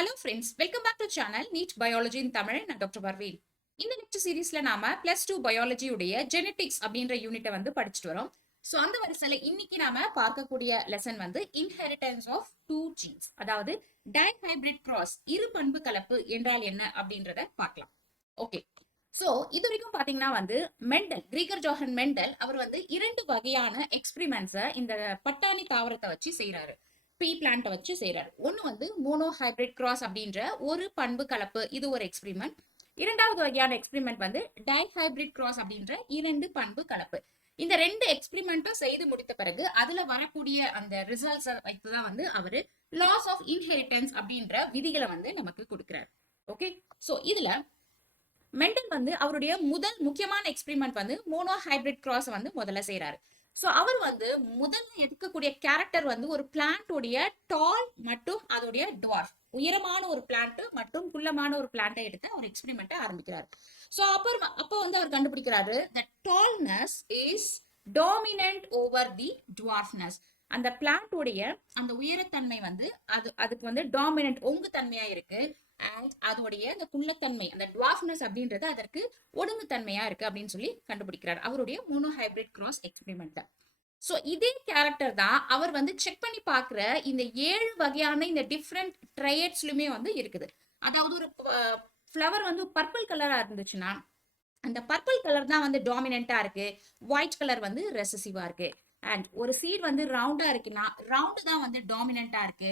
Hello friends, welcome back to channel NEET biology in Tamil. நான் doctor Parveen. இந்த lecture சீரீஸ்ல நாம +2 பயாலஜி உடைய ஜெனெடிக்ஸ் அப்படின்ற யூனிட்டை வந்து படிச்சுட்டு வரோம். ஸோ அந்த வரிசையில இன்னைக்கு நாம பார்க்கக்கூடிய லெசன் வந்து இன்ஹெரிட்டன்ஸ் ஆஃப் டூ ஜீன்ஸ், அதாவது டைஹைபிரிட் கிராஸ், இரு பண்பு கலப்பு என்றால் என்ன அப்படின்றத பார்க்கலாம். ஓகே, சோ இது வரைக்கும் பாத்தீங்கன்னா வந்து மெண்டல், கிரீகர் ஜோஹன் மெண்டல் அவர் வந்து 2 வகையான எக்ஸ்பிரிமெண்ட்ஸை இந்த பட்டாணி தாவரத்தை வச்சு செய்யறாரு. பீ பிளான்ட்டை வச்சு செய்யறாரு. ஒன்னு வந்து மோனோ ஹைபிரிட் கிராஸ் அப்படின்ற ஒரு பண்பு கலப்பு, இது ஒரு எக்ஸ்பிரிமெண்ட். இரண்டாவது வகையான எக்ஸ்பிரிமெண்ட் வந்து டைஹைபிரிட் கிராஸ் அப்படின்ற 2 பண்பு கலப்பு. இந்த 2 எக்ஸ்பிரிமெண்ட்டும் செய்து முடித்த பிறகு அதுல வரக்கூடிய அந்த ரிசல்ட்ஸை வைத்துதான் வந்து அவரு லாஸ் ஆஃப் இன்ஹெரிட்டன்ஸ் அப்படின்ற விதிகளை வந்து நமக்கு கொடுக்கிறார். ஓகே, சோ இதுல மெண்டல் வந்து அவருடைய முதல் முக்கியமான எக்ஸ்பிரிமெண்ட் வந்து மோனோ ஹைபிரிட் கிராஸ் வந்து முதல்ல செய்யறாரு. சோ அவர் வந்து முதல்ல எடுக்கக்கூடிய கேரக்டர் வந்து ஒரு பிளான்டோடைய டால் மற்றும் அதோடைய டுவார்ஃப், உயரமான ஒரு பிளான்ட் மற்றும் குள்ளமான ஒரு பிளான்ட்டை எடுத்து அவர் எக்ஸ்பிரிமெண்ட்டை ஆரம்பிக்கிறார். சோ அப்போ வந்து அவர் கண்டுபிடிக்கிறாரு the tallness is dominant over the dwarfness. அந்த பிளான்டோடைய அந்த உயரத்தன்மை வந்து அதுக்கு வந்து டாமினன்ட், ஒங்கு தன்மையா இருக்கு. அண்ட் அதோடைய அந்த குள்ளத்தன்மை, அந்த டுவார்ஃப்னஸ் அப்படின்றது அதற்கு ஒடுங்குத்தன்மையா இருக்கு அப்படின்னு சொல்லி கண்டுபிடிக்கிறார் அவருடைய மோனோ ஹைபிரிட் கிராஸ் எக்ஸ்பிரிமெண்ட்ல. சோ இதே கேரக்டர் தான் அவர் வந்து செக் பண்ணி பாக்குற இந்த 7 வகையான இந்த டிஃப்ரெண்ட் ட்ரையட்ஸ்லுமே வந்து இருக்குது. அதாவது ஒரு ஃப்ளவர் வந்து பர்பிள் கலரா இருந்துச்சுன்னா அந்த பர்பிள் கலர் தான் வந்து டாமினண்டா இருக்கு, ஒயிட் கலர் வந்து ரெசசிவா இருக்கு. அண்ட் ஒரு சீட் வந்து ரவுண்டா இருக்குன்னா ரவுண்டு தான் வந்து டாமினண்டா இருக்கு,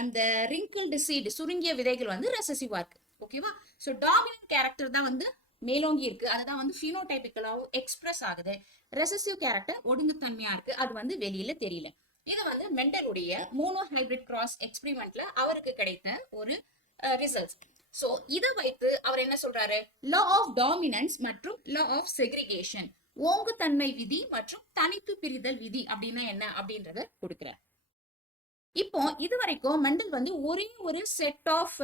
அந்த ரிங்கிள்டு சீடு, சுருங்கிய விதைகள் வந்து ரெசசிவா இருக்கு. ஓகேவா? சோ டாமினன்ட் கேரக்டர் தான் வந்து மேலோங்கி இருக்கு, அதுதான் வந்து பினோடைபிக்கலாவும் எக்ஸ்பிரஸ் ஆகுது. ரெசசிவ் கேரக்டர் ஒடுங்குத்தன்மையா இருக்கு, அது வந்து வெளியில தெரியல. இது வந்து மெண்டலுடைய மோனோ ஹைபிரிட் கிராஸ் எக்ஸ்பிரிமெண்ட்ல அவருக்கு கிடைத்த ஒரு ரிசல்ட்ஸ். சோ இதை வைத்து அவர் என்ன சொல்றாரு, லா ஆஃப் டாமினன்ஸ் மற்றும் லா ஆஃப் செக்ரிகேஷன், ஓங்குத்தன்மை விதி மற்றும் தனித்து பிரிதல் விதி அப்படின்னா என்ன அப்படின்றத கொடுக்கிறார். இப்போ இது வரைக்கும் மெண்டல் வந்து ஒரே ஒரு செட் ஆஃப்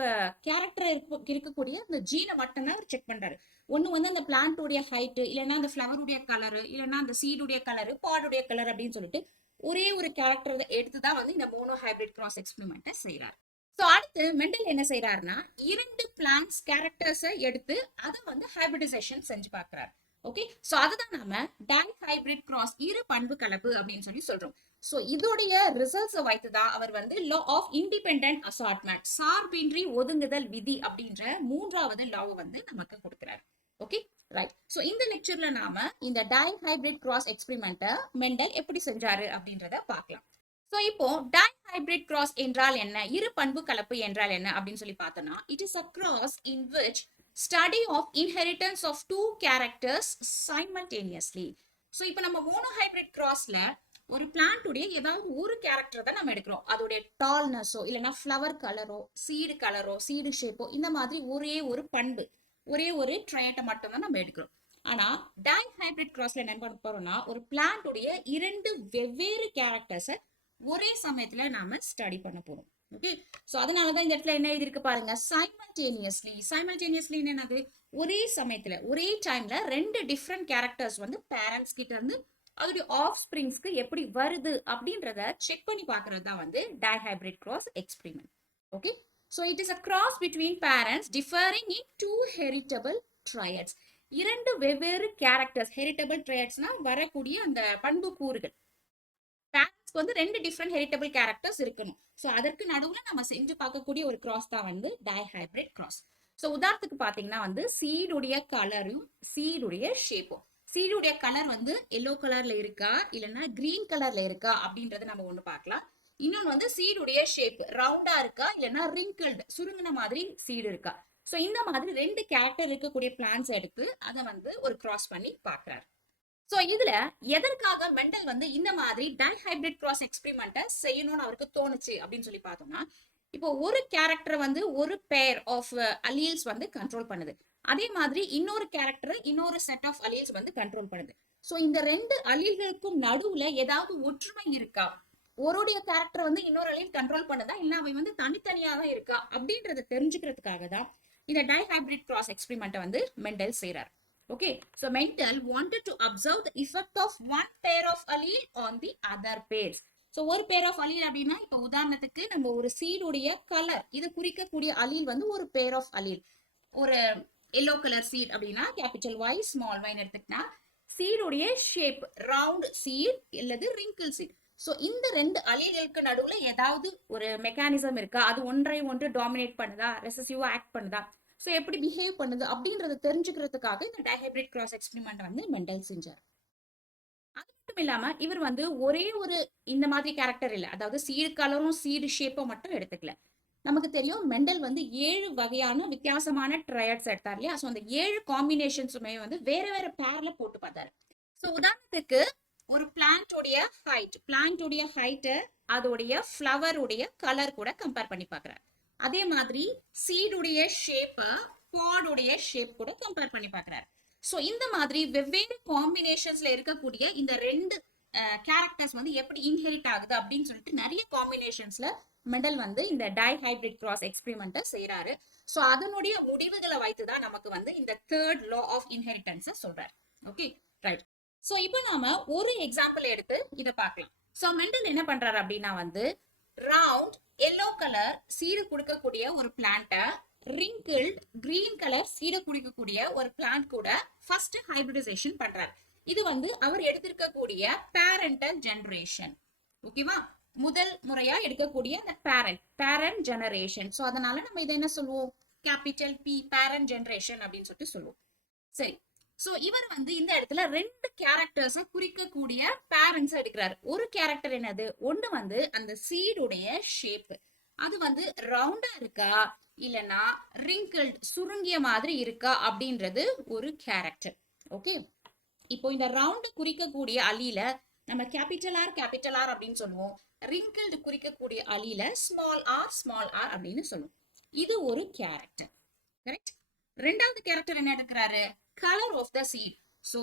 கேரக்டர் இருக்கக்கூடிய இந்த ஜீனை மட்டும்தான் அவர் செக் பண்றாரு. ஒண்ணு வந்து அந்த பிளான்டோடைய ஹைட், இல்லைன்னா அந்த ஃபிளவருடைய கலரு, இல்லைன்னா அந்த சீடுடைய கலரு, பாடுடைய கலர் அப்படின்னு சொல்லிட்டு ஒரே ஒரு கேரக்டர் எடுத்துதான் வந்து இந்த மோனோ ஹைபிரிட் கிராஸ் எக்ஸ்பிரிமெண்ட்டை செய்யறாரு. சோ அடுத்து மெண்டல் என்ன செய்யறாருன்னா 2 பிளான்ட்ஸ் கேரக்டர்ஸை எடுத்து அதை வந்து ஹைபிரிடைசேஷன் செஞ்சு பாக்குறாரு. ஓகே, சோ அதுதான் நாம டைஹைபிரிட் கிராஸ், இரு பண்பு கலப்பு அப்படின்னு சொல்லி சொல்றோம். சோ இதோடைய ரிசல்ட்ஸ் வைத்துதான் அவர் வந்து லா ஆஃப் இண்டிபெண்டன்ட் அசார்ட்மெண்ட், சார்பின்றி ஒதுங்குதல் விதி அப்படின்ற 3வது லாவை வந்து நமக்கு கொடுக்கிறார். Okay, right. சோ இந்த லெக்சர்ல நாம இந்த டைஹைபிரிட் கிராஸ் எக்ஸ்பிரிமெண்ட்டை மெண்டல் எப்படி செஞ்சாரு அப்படின்றத பார்க்கலாம். சோ இப்போ டைஹைபிரிட் கிராஸ் என்றால் என்ன, இரு பண்பு கலப்பு என்றால் என்ன அப்படின்னு சொல்லி பார்த்தோம்னா, it is a cross in which study of inheritance of two characters simultaneously. So இப்போ நம்ம மோனோ ஹைபிரிட் கிராஸ்ல ஒரு பிளான்ட்டுடைய ஏதாவது ஒரு கேரக்டர் தான் நம்ம எடுக்கிறோம். அதோடைய டால்னஸோ இல்லைன்னா ஃப்ளவர் கலரோ சீடு கலரோ சீடு ஷேப்போ, இந்த மாதிரி ஒரே ஒரு பண்பு, ஒரே ஒரு ட்ரையட்டை மட்டும் தான் நம்ம எடுக்கிறோம். ஆனா டைஹைபிரிட் கிராஸ்ல என்ன பண்ண போறோம்னா ஒரு பிளான்ட்டுடைய 2 வெவ்வேறு கேரக்டர்ஸை ஒரே சமயத்துல நாம ஸ்டடி பண்ண போறோம். ஓகே, சோ அதனாலதான் இந்த இடத்துல என்ன எழுதிருக்கு பாருங்க, சைமல்டேனியஸ்லி. சைமல்டேனியஸ்லி என்னது, ஒரே சமயத்துல ஒரே டைம்ல 2 டிஃப்ரெண்ட் கேரக்டர்ஸ் வந்து பேரண்ட்ஸ் கிட்ட இருந்து அதோடைய ஆஃப் ஸ்பிரிங்ஸ்க்கு எப்படி வருது அப்படின்றத செக் பண்ணி பாக்குறது தான் வந்து dihybrid cross experiment. Okay, so it is a cross between parents differing in 2 heritable triads. 2 வெவ்வேறு கேரக்டர்ஸ், ஹெரிட்டபிள் ட்ரையட்ஸ்னா வரக்கூடிய அந்த பண்பு கூறுகள். பேரண்ட்ஸ்க்கு வந்து 2 டிஃப்ரெண்ட் ஹெரிட்டபிள் கேரக்டர்ஸ் இருக்கணும். சோ அதற்கு நடுவுல நம்ம செஞ்சு பார்க்கக்கூடிய ஒரு கிராஸ் தான் வந்து டைஹைபிரிட் கிராஸ். சோ உதாரணத்துக்கு பாத்தீங்கன்னா வந்து சீடுடைய கலரும் சீடுடைய ஷேப்பும். சீடுடைய கலர் வந்து எல்லோ கலர்ல இருக்கா இல்லைன்னா கிரீன் கலர்ல இருக்கா அப்படின்றத நம்ம ஒண்ணு பார்க்கலாம். இன்னொன்னு வந்து சீடுடைய ஷேப் ரவுண்டா இருக்கா இல்லைன்னா ரிங்கிள்டு, சுருங்கின மாதிரி சீடு இருக்கா. சோ இந்த மாதிரி 2 கேரக்டர் இருக்கக்கூடிய பிளான்ஸ் எடுத்து அதை வந்து ஒரு கிராஸ் பண்ணி பாக்குறாரு. சோ இதுல எதற்காக மெண்டல் வந்து இந்த மாதிரி டைஹைபிரிட் கிராஸ் எக்ஸ்பிரிமெண்ட்டை செய்யணும்னு அவருக்கு தோணுச்சு அப்படின்னு சொல்லி பார்த்தோம்னா, இப்போ ஒரு கேரக்டர் வந்து ஒரு பேர் ஆஃப் அலீல்ஸ் வந்து கண்ட்ரோல் பண்ணுது, அதே மாதிரி இன்னொரு கேரக்டர் இன்னொரு செட் ஆஃப் அலீல்ஸ் வந்து கண்ட்ரோல் பண்ணுது. சோ இந்த 2 அலீல்களுக்கும் நடுவுல ஏதாவது ஒற்றுமை இருக்கா, ஒருடைய கேரக்டர் வந்து இன்னொரு அலீல் கண்ட்ரோல் பண்ணதா இல்ல அவை வந்து தனித்தனியா தான் இருக்கா அப்படின்றத தெரிஞ்சுக்கிறதுக்காக தான் இந்த டைஹைபிரிட் கிராஸ் எக்ஸ்பிரிமெண்ட்டை வந்து மெண்டல் செய்யறார். Okay, so Mendel wanted to observe the effect of one pair of allele on the other pairs. So ஒரு பேர் ஆஃப் அலீல் அப்படின்னா இப்போ உதாரணத்துக்கு நம்ம ஒரு சீடுடைய கலர் இதை குறிக்கக்கூடிய அலீல் வந்து ஒரு பேர் ஆஃப் அலீல். ஒரு எல்லோ கலர் சீட் அப்படின்னா கேபிட்டல் ஒய் ஸ்மால் ஒய்ன்னு எடுத்துக்கிட்டா, சீடுடைய ஷேப் ரவுண்ட் சீட் அல்லது ரிங்கிள் சீட். ஸோ இந்த ரெண்டு அலீல்களுக்கு நடுவுல ஏதாவது ஒரு மெக்கானிசம் இருக்கா, அது ஒன்றை ஒன்று டாமினேட் பண்ணுதா, ரெசசிவா ஆக்ட் பண்ணுதா, ஸோ எப்படி பிஹேவ் பண்ணுது அப்படின்றத தெரிஞ்சுக்கிறதுக்காக இந்த டைஹைபிரிட் கிராஸ் எக்ஸ்பெரிமெண்ட் வந்து மெண்டல் செஞ்சார். அது மட்டும் இல்லாம இவர் வந்து ஒரே ஒரு இந்த மாதிரி கேரக்டர் இல்லை, அதாவது சீடு கலரும் சீடு ஷேப்பும் மட்டும் எடுத்துக்கல. நமக்கு தெரியும் மெண்டல் வந்து 7 வகையான வித்தியாசமான ட்ரையட்ஸ் எடுத்தார் இல்லையா. ஸோ அந்த 7 காம்பினேஷன்ஸுமே வந்து வேற வேற பேர்ல போட்டு பார்த்தாரு. ஸோ உதாரணத்துக்கு ஒரு பிளான்டோடைய ஹைட்டு அதோடைய ஃப்ளவருடைய கலர் கூட கம்பேர் பண்ணி பார்க்குறாரு. அதே மாதிரி சீடுடைய ஷேப்பை பாடுடைய ஷேப் கூட கம்பேர் பண்ணி பார்க்குறாரு. ஸோ இந்த மாதிரி வெவ்வேறு காம்பினேஷன்ஸ்ல இருக்கக்கூடிய இந்த ரெண்டு கேரக்டர்ஸ் வந்து எப்படி இன்ஹெரிட் ஆகுது அப்படின்னு சொல்லிட்டு நிறைய காம்பினேஷன்ஸ்ல மெண்டல் வந்து இந்த டைஹைபிரிட் கிராஸ் எக்ஸ்பெரிமெண்ட்டை செய்யறாரு. ஸோ அதனுடைய முடிவுகளை வைத்து தான் நமக்கு வந்து இந்த தேர்ட் லா ஆஃப் இன்ஹெரிட்டன்ஸை சொல்றாரு. Okay right. ஸோ இப்போ நாம ஒரு எக்ஸாம்பிள் எடுத்து இதை பார்க்கலாம். ஸோ மெண்டல் என்ன பண்றாரு அப்படின்னா வந்து ரவுண்ட் எல்லோ கலர் சீடு கொடுக்கக்கூடிய ஒரு பிளான்ட்டை ரிங்கிள்ட் கிரீன் கலர் சீடை குடிக்கக்கூடிய ஒரு பிளான்ட் கூட ஃபர்ஸ்ட் ஹைபிரிடைசேஷன் பண்றாரு. இது வந்து அவர் எடுத்திருக்கக்கூடிய பேரண்டல் ஜெனரேஷன். ஓகேவா, முதல் முறையா எடுக்கக்கூடிய அந்த பேரண்ட் ஜெனரேஷன். ஸோ அதனால நம்ம இதை என்ன சொல்லுவோம், கேபிட்டல் பி பேரண்ட் ஜெனரேஷன் அப்படின்னு சொல்லிட்டு சொல்லுவோம். சரி, ஸோ இவர் வந்து இந்த இடத்துல ரெண்டு கேரக்டர்ஸை குறிக்கக்கூடிய பேரண்ட்ஸ் எடுக்கிறாரு. ஒரு கேரக்டர் என்னது, ஒன்று வந்து அந்த சீடுடைய ஷேப், அது வந்து ரவுண்டா இருக்கா இல்லனா ரிங்கிள்ட் சுருங்கிய மாதிரி இருக்கா அப்படின்றது ஒரு கேரக்டர். ஓகே, இப்போ இந்த ரவுண்ட் குறிக்கக்கூடிய அலியில நம்ம கேபிட்டல் ஆர் அப்படின்னு சொல்லுவோம். ரிங்கிள்ட் குறிக்கக்கூடிய அலியில ஸ்மால் ஆர் அப்படின்னு சொல்லுவோம். இது ஒரு கேரக்டர். கரெக்ட். ரெண்டாவது கேரக்டர் என்ன எடுக்கிறாரு, colour of the seed. So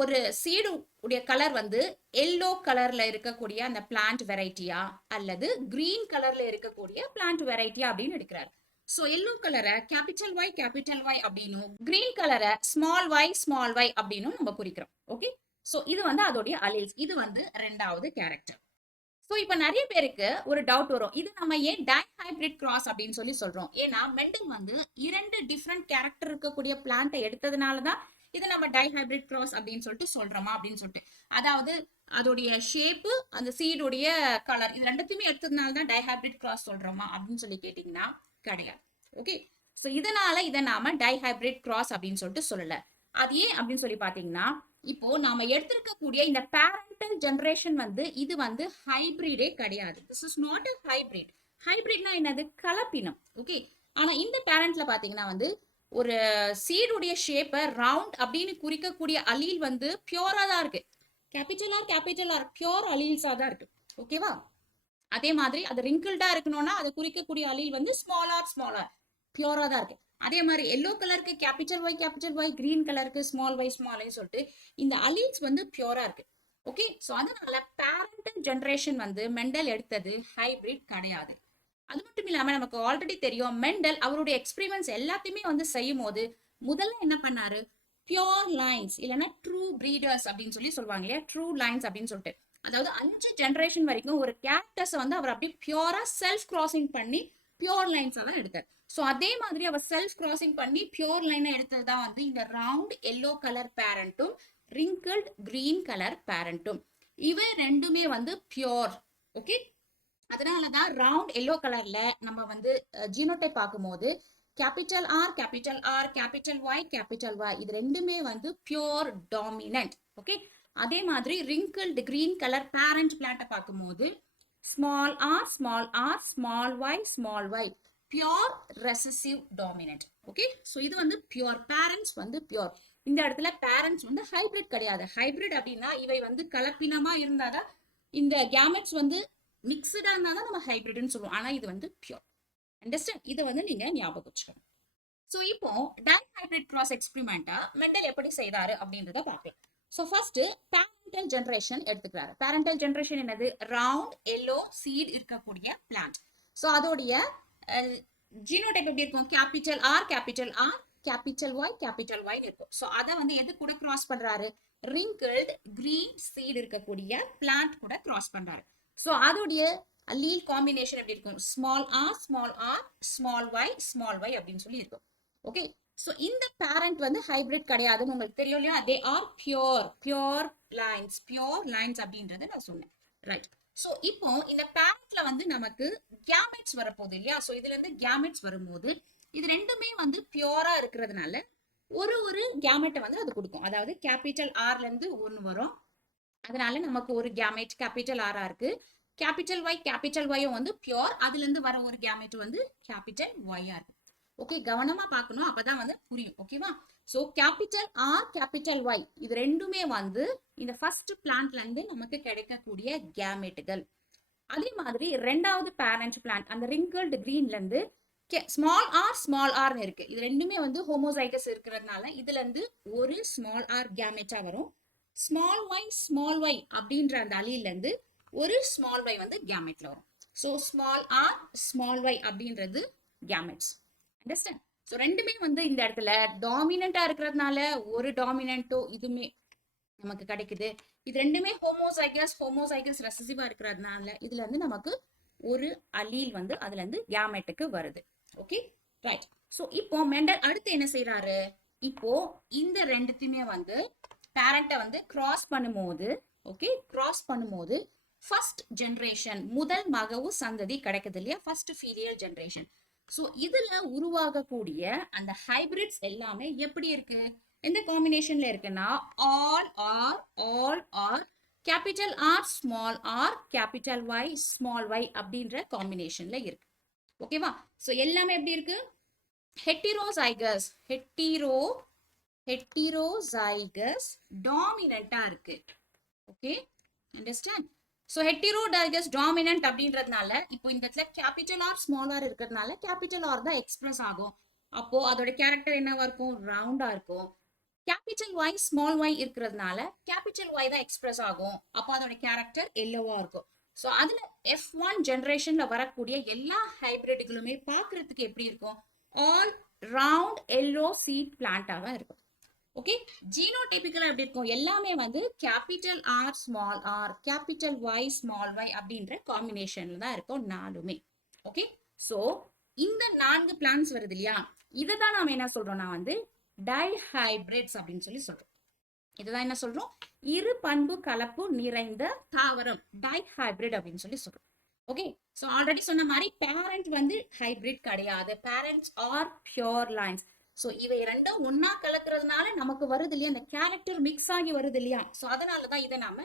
ஒரு சீடு உடைய கலர் வந்து எல்லோ கலர்ல இருக்கக்கூடிய அந்த பிளான்ட் வெரைட்டியா அல்லது கிரீன் கலர்ல இருக்கக்கூடிய பிளான்ட் வெரைட்டியா அப்படின்னு எடுக்கிறாரு. ஸோ எல்லோ கலரை கேபிட்டல் ஒய் அப்படின்னும் கிரீன் கலரை ஸ்மால் ஒய் அப்படின்னு நம்ம குறிக்கிறோம். ஓகே, ஸோ இது வந்து அதோடைய அலீல்ஸ். இது வந்து ரெண்டாவது கேரக்டர். ஸோ இப்போ நிறைய பேருக்கு ஒரு டவுட் வரும், இது நம்ம ஏன் டைஹைபிரிட் கிராஸ் அப்படின்னு சொல்லி சொல்றோம். ஏன்னா மெண்டல் வந்து 2 டிஃப்ரெண்ட் கேரக்டர் இருக்கக்கூடிய பிளான்ட்டை எடுத்ததுனால தான் இது நம்ம டைஹைபிரிட் கிராஸ் அப்படின்னு சொல்லிட்டு சொல்றோமா அப்படின்னு சொல்லிட்டு. அதாவது அதோடைய ஷேப்பு அந்த சீடுடைய கலர் இது ரெண்டுத்தையுமே எடுத்ததுனால தான் டைஹைபிரிட் கிராஸ் சொல்றோமா அப்படின்னு சொல்லி கேட்டீங்கன்னா கிடையாது. ஓகே, ஸோ இதனால இதை நாம டைஹைபிரிட் கிராஸ் அப்படின்னு சொல்லிட்டு சொல்லல. அது ஏன் அப்படின்னு சொல்லி பாத்தீங்கன்னா, இப்போ நாம எடுத்திருக்கக்கூடிய இந்த பேரண்டல் ஜெனரேஷன் வந்து இது வந்து ஹைபிரிடே கிடையாது. This is not a hybrid. ஹைபிரிட்னா என்னது, கலப்பினம். ஓகே, ஆனா இந்த பேரண்ட்ல பாத்தீங்கன்னா வந்து ஒரு சீடுடைய ஷேப்பை ரவுண்ட் அப்படின்னு குறிக்கக்கூடிய அலீல் வந்து பியூரா தான் இருக்கு. கேபிட்டல் ஆர் பியூர் அலீல்ஸா தான் இருக்கு. ஓகேவா, அதே மாதிரி அது ரிங்கிள்டா இருக்கணும்னா அதை குறிக்கக்கூடிய அலீல் வந்து ஸ்மால் ஆர் பியூரா தான் இருக்கு. அதே மாதிரி எல்லோ கலருக்கு கேபிட்டல் ஒய், கிரீன் கலருக்கு ஸ்மால் ஒய் சொல்லிட்டு இந்த அலீல்ஸ் வந்து பியூரா இருக்கு. ஓகே, ஸோ அதனால பேரண்டல் ஜெனரேஷன் வந்து மெண்டல் எடுத்தது ஹைபிரிட் கிடையாது. அது மட்டும் இல்லாம நமக்கு ஆல்ரெடி தெரியும், மெண்டல் அவருடைய எக்ஸ்பெரிமெண்ட்ஸ் எல்லாத்தையுமே வந்து செய்யும் போது முதல்ல என்ன பண்ணாரு, பியூர் லைன்ஸ் இல்லைன்னா ட்ரூ பிரீடர்ஸ் அப்படின்னு சொல்லி சொல்லுவாங்க இல்லையா, ட்ரூ லைன்ஸ் அப்படின்னு சொல்லிட்டு. அதாவது 5 ஜெனரேஷன் வரைக்கும் ஒரு கேரக்டர்ஸ் வந்து அவர் அப்படி பியூரா செல்ஃப் கிராசிங் பண்ணி பியூர் லைன்ஸா தான் எடுத்தார். ஸோ அதே மாதிரி அவர் செல்ஃப் கிராசிங் பண்ணி பியூர் லைனை எடுத்தது தான் வந்து இந்த ரவுண்ட் எல்லோ கலர் பேரண்ட்டும் ரிங்கிள்ட் கிரீன் கலர் பேரண்ட்டும். இவை ரெண்டுமே வந்து பியூர். ஓகே, அதனாலதான் ரவுண்ட் எல்லோ கலர்ல நம்ம வந்து ஜீனோடைப் பார்க்கும்போது கேபிட்டல் ஆர் கேபிட்டல் ஒய் இது ரெண்டுமே வந்து பியூர் டாமினன்ட். ஓகே, அதே மாதிரி ரிங்கிள்ட் கிரீன் கலர் பேரண்ட் பிளான்ட்டை பார்க்கும்போது small R small Y pure recessive dominant. Okay, so இது வந்து பியூர், பேரண்ட்ஸ் வந்து பியூர். இந்த இடத்துல பேரண்ட்ஸ் வந்து ஹைபிரிட் கிடையாது. ஹைபிரிட் அப்படின்னா இவை வந்து கலப்பினமா இருந்தாதான், இந்த கேமெட்ஸ் வந்து மிக்சடா இருந்தாதான் நம்ம ஹைபிரிட்னு சொல்லுவோம். ஆனா இது வந்து பியூர். அண்டர்ஸ்டாண்ட்? இதை வந்து நீங்க ஞாபகம் வச்சுக்கணும். ஸோ இப்போ டைஹைபிரிட் கிராஸ் எக்ஸ்பெரிமெண்ட்டை மெண்டல் எப்படி செய்தாரு அப்படின்றத பார்க்கலாம். ஸோ ஃபர்ஸ்ட் பேரண்டல் ஜெனரேஷன் எடுத்துக்கிறாரு. பேரண்டல் ஜெனரேஷன் என்னது, ரவுண்ட் எல்லோ சீட் இருக்கக்கூடிய பிளான்ட். ஸோ அதோடைய ஜீனோடைப் எப்படி இருக்கும், கேபிட்டல் ஆர் கேபிட்டல் ஒய் இருக்கும். ஸோ அதை வந்து எது கூட கிராஸ் பண்றாரு, ரிங்கிள்ட் கிரீன் சீட் இருக்கக்கூடிய பிளான்ட் கூட கிராஸ் பண்றாரு. ஸோ அதோடைய அல்லீல் காம்பினேஷன் எப்படி இருக்கும்? ஸ்மால் ஆர் ஸ்மால் ஒய் அப்படின்னு சொல்லி இருக்கும். ஓகே, ஸோ இந்த பேரண்ட் வந்து ஹைபிரிட் கிடையாதுன்னு உங்களுக்கு தெரியும் இல்லையா? தே ஆர் பியோர் லைன்ஸ் அப்படின்றத நான் சொன்னேன். ரைட். ஸோ இப்போ இந்த பேரண்ட்ல வந்து நமக்கு கேமெட்ஸ் வரப்போகுது இல்லையா? ஸோ இதுல இருந்து கேமெட்ஸ் வரும்போது இது ரெண்டுமே வந்து பியோரா இருக்கிறதுனால ஒரு கேமெட்டை வந்து அது கொடுக்கும். அதாவது கேபிட்டல் ஆர்ல இருந்து ஒன்று வரும், அதனால நமக்கு ஒரு கேமெட் கேபிட்டல் ஆரா இருக்கு. கேபிட்டல் ஒய்யும் வந்து பியோர், அதுல இருந்து வர ஒரு கேமெட் வந்து கேபிட்டல் ஒய்யா இருக்கு. ஓகே, கவனமா பார்க்கணும், அப்பதான் வந்து புரியும். ஓகேவா? So capital R capital Y இது ரெண்டுமே வந்து இந்த ஃபர்ஸ்ட் பிளான்ட்ல இருந்து நமக்கு கிடைக்கக்கூடிய கேமெட்டுகள். அதே மாதிரி ரெண்டாவது பேரண்ட் பிளான்ட் அந்த ரிங்கிள்டு கிரீன்ல இருந்து ஸ்மால் ஆர்னு இருக்கு. இது ரெண்டுமே வந்து ஹோமோசைகஸ் இருக்கிறதுனால இதுல இருந்து ஒரு ஸ்மால் ஆர் கேமெட்டா வரும். ஸ்மால் ஒய் அப்படின்ற அந்த அலியில இருந்து ஒரு ஸ்மால் ஒய் வந்து கேமெட்ல வரும். ஸோ ஸ்மால் ஒய் அப்படின்றது கேமெட்ஸ். அண்டர்ஸ்டாண்ட்? ஸோ ரெண்டுமே வந்து இந்த இடத்துல டாமினண்டா இருக்கிறதுனால ஒரு டாமினண்டோ இதுமே நமக்கு கிடைக்குது. இது ரெண்டுமே ஹோமோசைகஸ் ரெசசிவா இருக்கிறதுனால இதுல இருந்து நமக்கு ஒரு அலீல் வந்து அதுல இருந்து கேமெட்டுக்கு வருது. Okay, right. ஸோ இப்போ மெண்டல் அடுத்து என்ன செய்யறாரு? இப்போ இந்த ரெண்டுத்தையுமே வந்து பேரண்ட்டை வந்து கிராஸ் பண்ணும்போது ஃபர்ஸ்ட் ஜெனரேஷன் முதல் மகவு சந்ததி கிடைக்குது இல்லையா? First ஃபீலியல் generation. ஸோ இதுல உருவாகக்கூடிய அந்த ஹைபிரிட்ஸ் எல்லாமே எப்படி இருக்கு? எந்த காம்பினேஷன்ல இருக்குன்னா all R capital R capital Y small Y அப்படின்ற காம்பினேஷன்ல இருக்கு. ஓகேவா? ஸோ எல்லாமே எப்படி இருக்கு? ஹெட்டிரோசைகஸ் டாமினண்டா இருக்கு. Okay, understand? ஸோ ஹெட்டிரோடைகஸ் டாமினன்ட் அப்படின்றதுனால இப்போ இந்த இடத்துல கேபிட்டல் ஆர் ஸ்மால் ஆர் இருக்கிறதுனால கேபிட்டல் ஆர் தான் எக்ஸ்பிரஸ் ஆகும். அப்போ அதோட கேரக்டர் என்னவா இருக்கும்? ரவுண்டா இருக்கும். கேபிட்டல் ஒய் ஸ்மால் ஒய் இருக்கிறதுனால கேபிட்டல் ஒய் தான் எக்ஸ்பிரஸ் ஆகும். அப்போ அதோட கேரக்டர் எல்லோவா இருக்கும். ஸோ அதுல F1 ஜெனரேஷன்ல வரக்கூடிய எல்லா ஹைபிரிட்களுமே பார்க்கறதுக்கு எப்படி இருக்கும்? ஆல் ரவுண்ட் எல்லோ சீட் பிளான்டா தான் இருக்கும். ஓகே, ஜீனோடைபிக்கலா எப்படி இருக்கும்? எல்லாமே வந்து capital R capital Y small Y அப்படின்ற காம்பினேஷன்ல தான் இருக்கும் நாலுமே. ஓகே, சோ இந்த 4 பிளான்ஸ் வருது இல்லையா? இதுதான் நாம என்ன சொல்றோம்னா வந்து டைஹைபிரிட்ஸ் அப்படின்னு சொல்லி சொல்றோம். இதுதான் என்ன சொல்றோம்? இரு பண்பு கலப்பு நிறைந்த தாவரம், டைஹைபிரிட் அப்படின்னு சொல்லி சொல்றோம். ஓகே, சோ ஆல்ரெடி சொன்ன மாதிரி பேரண்ட் வந்து ஹைபிரிட் கிடையாது. Parents are pure lines. So இவை ரெண்டும் ஒன்னா கலக்கிறதுனால நமக்கு வருது இல்லையா? அந்த கேரக்டர் மிக்ஸ் ஆகி வருது இல்லையா? ஸோ அதனாலதான் இதை நாம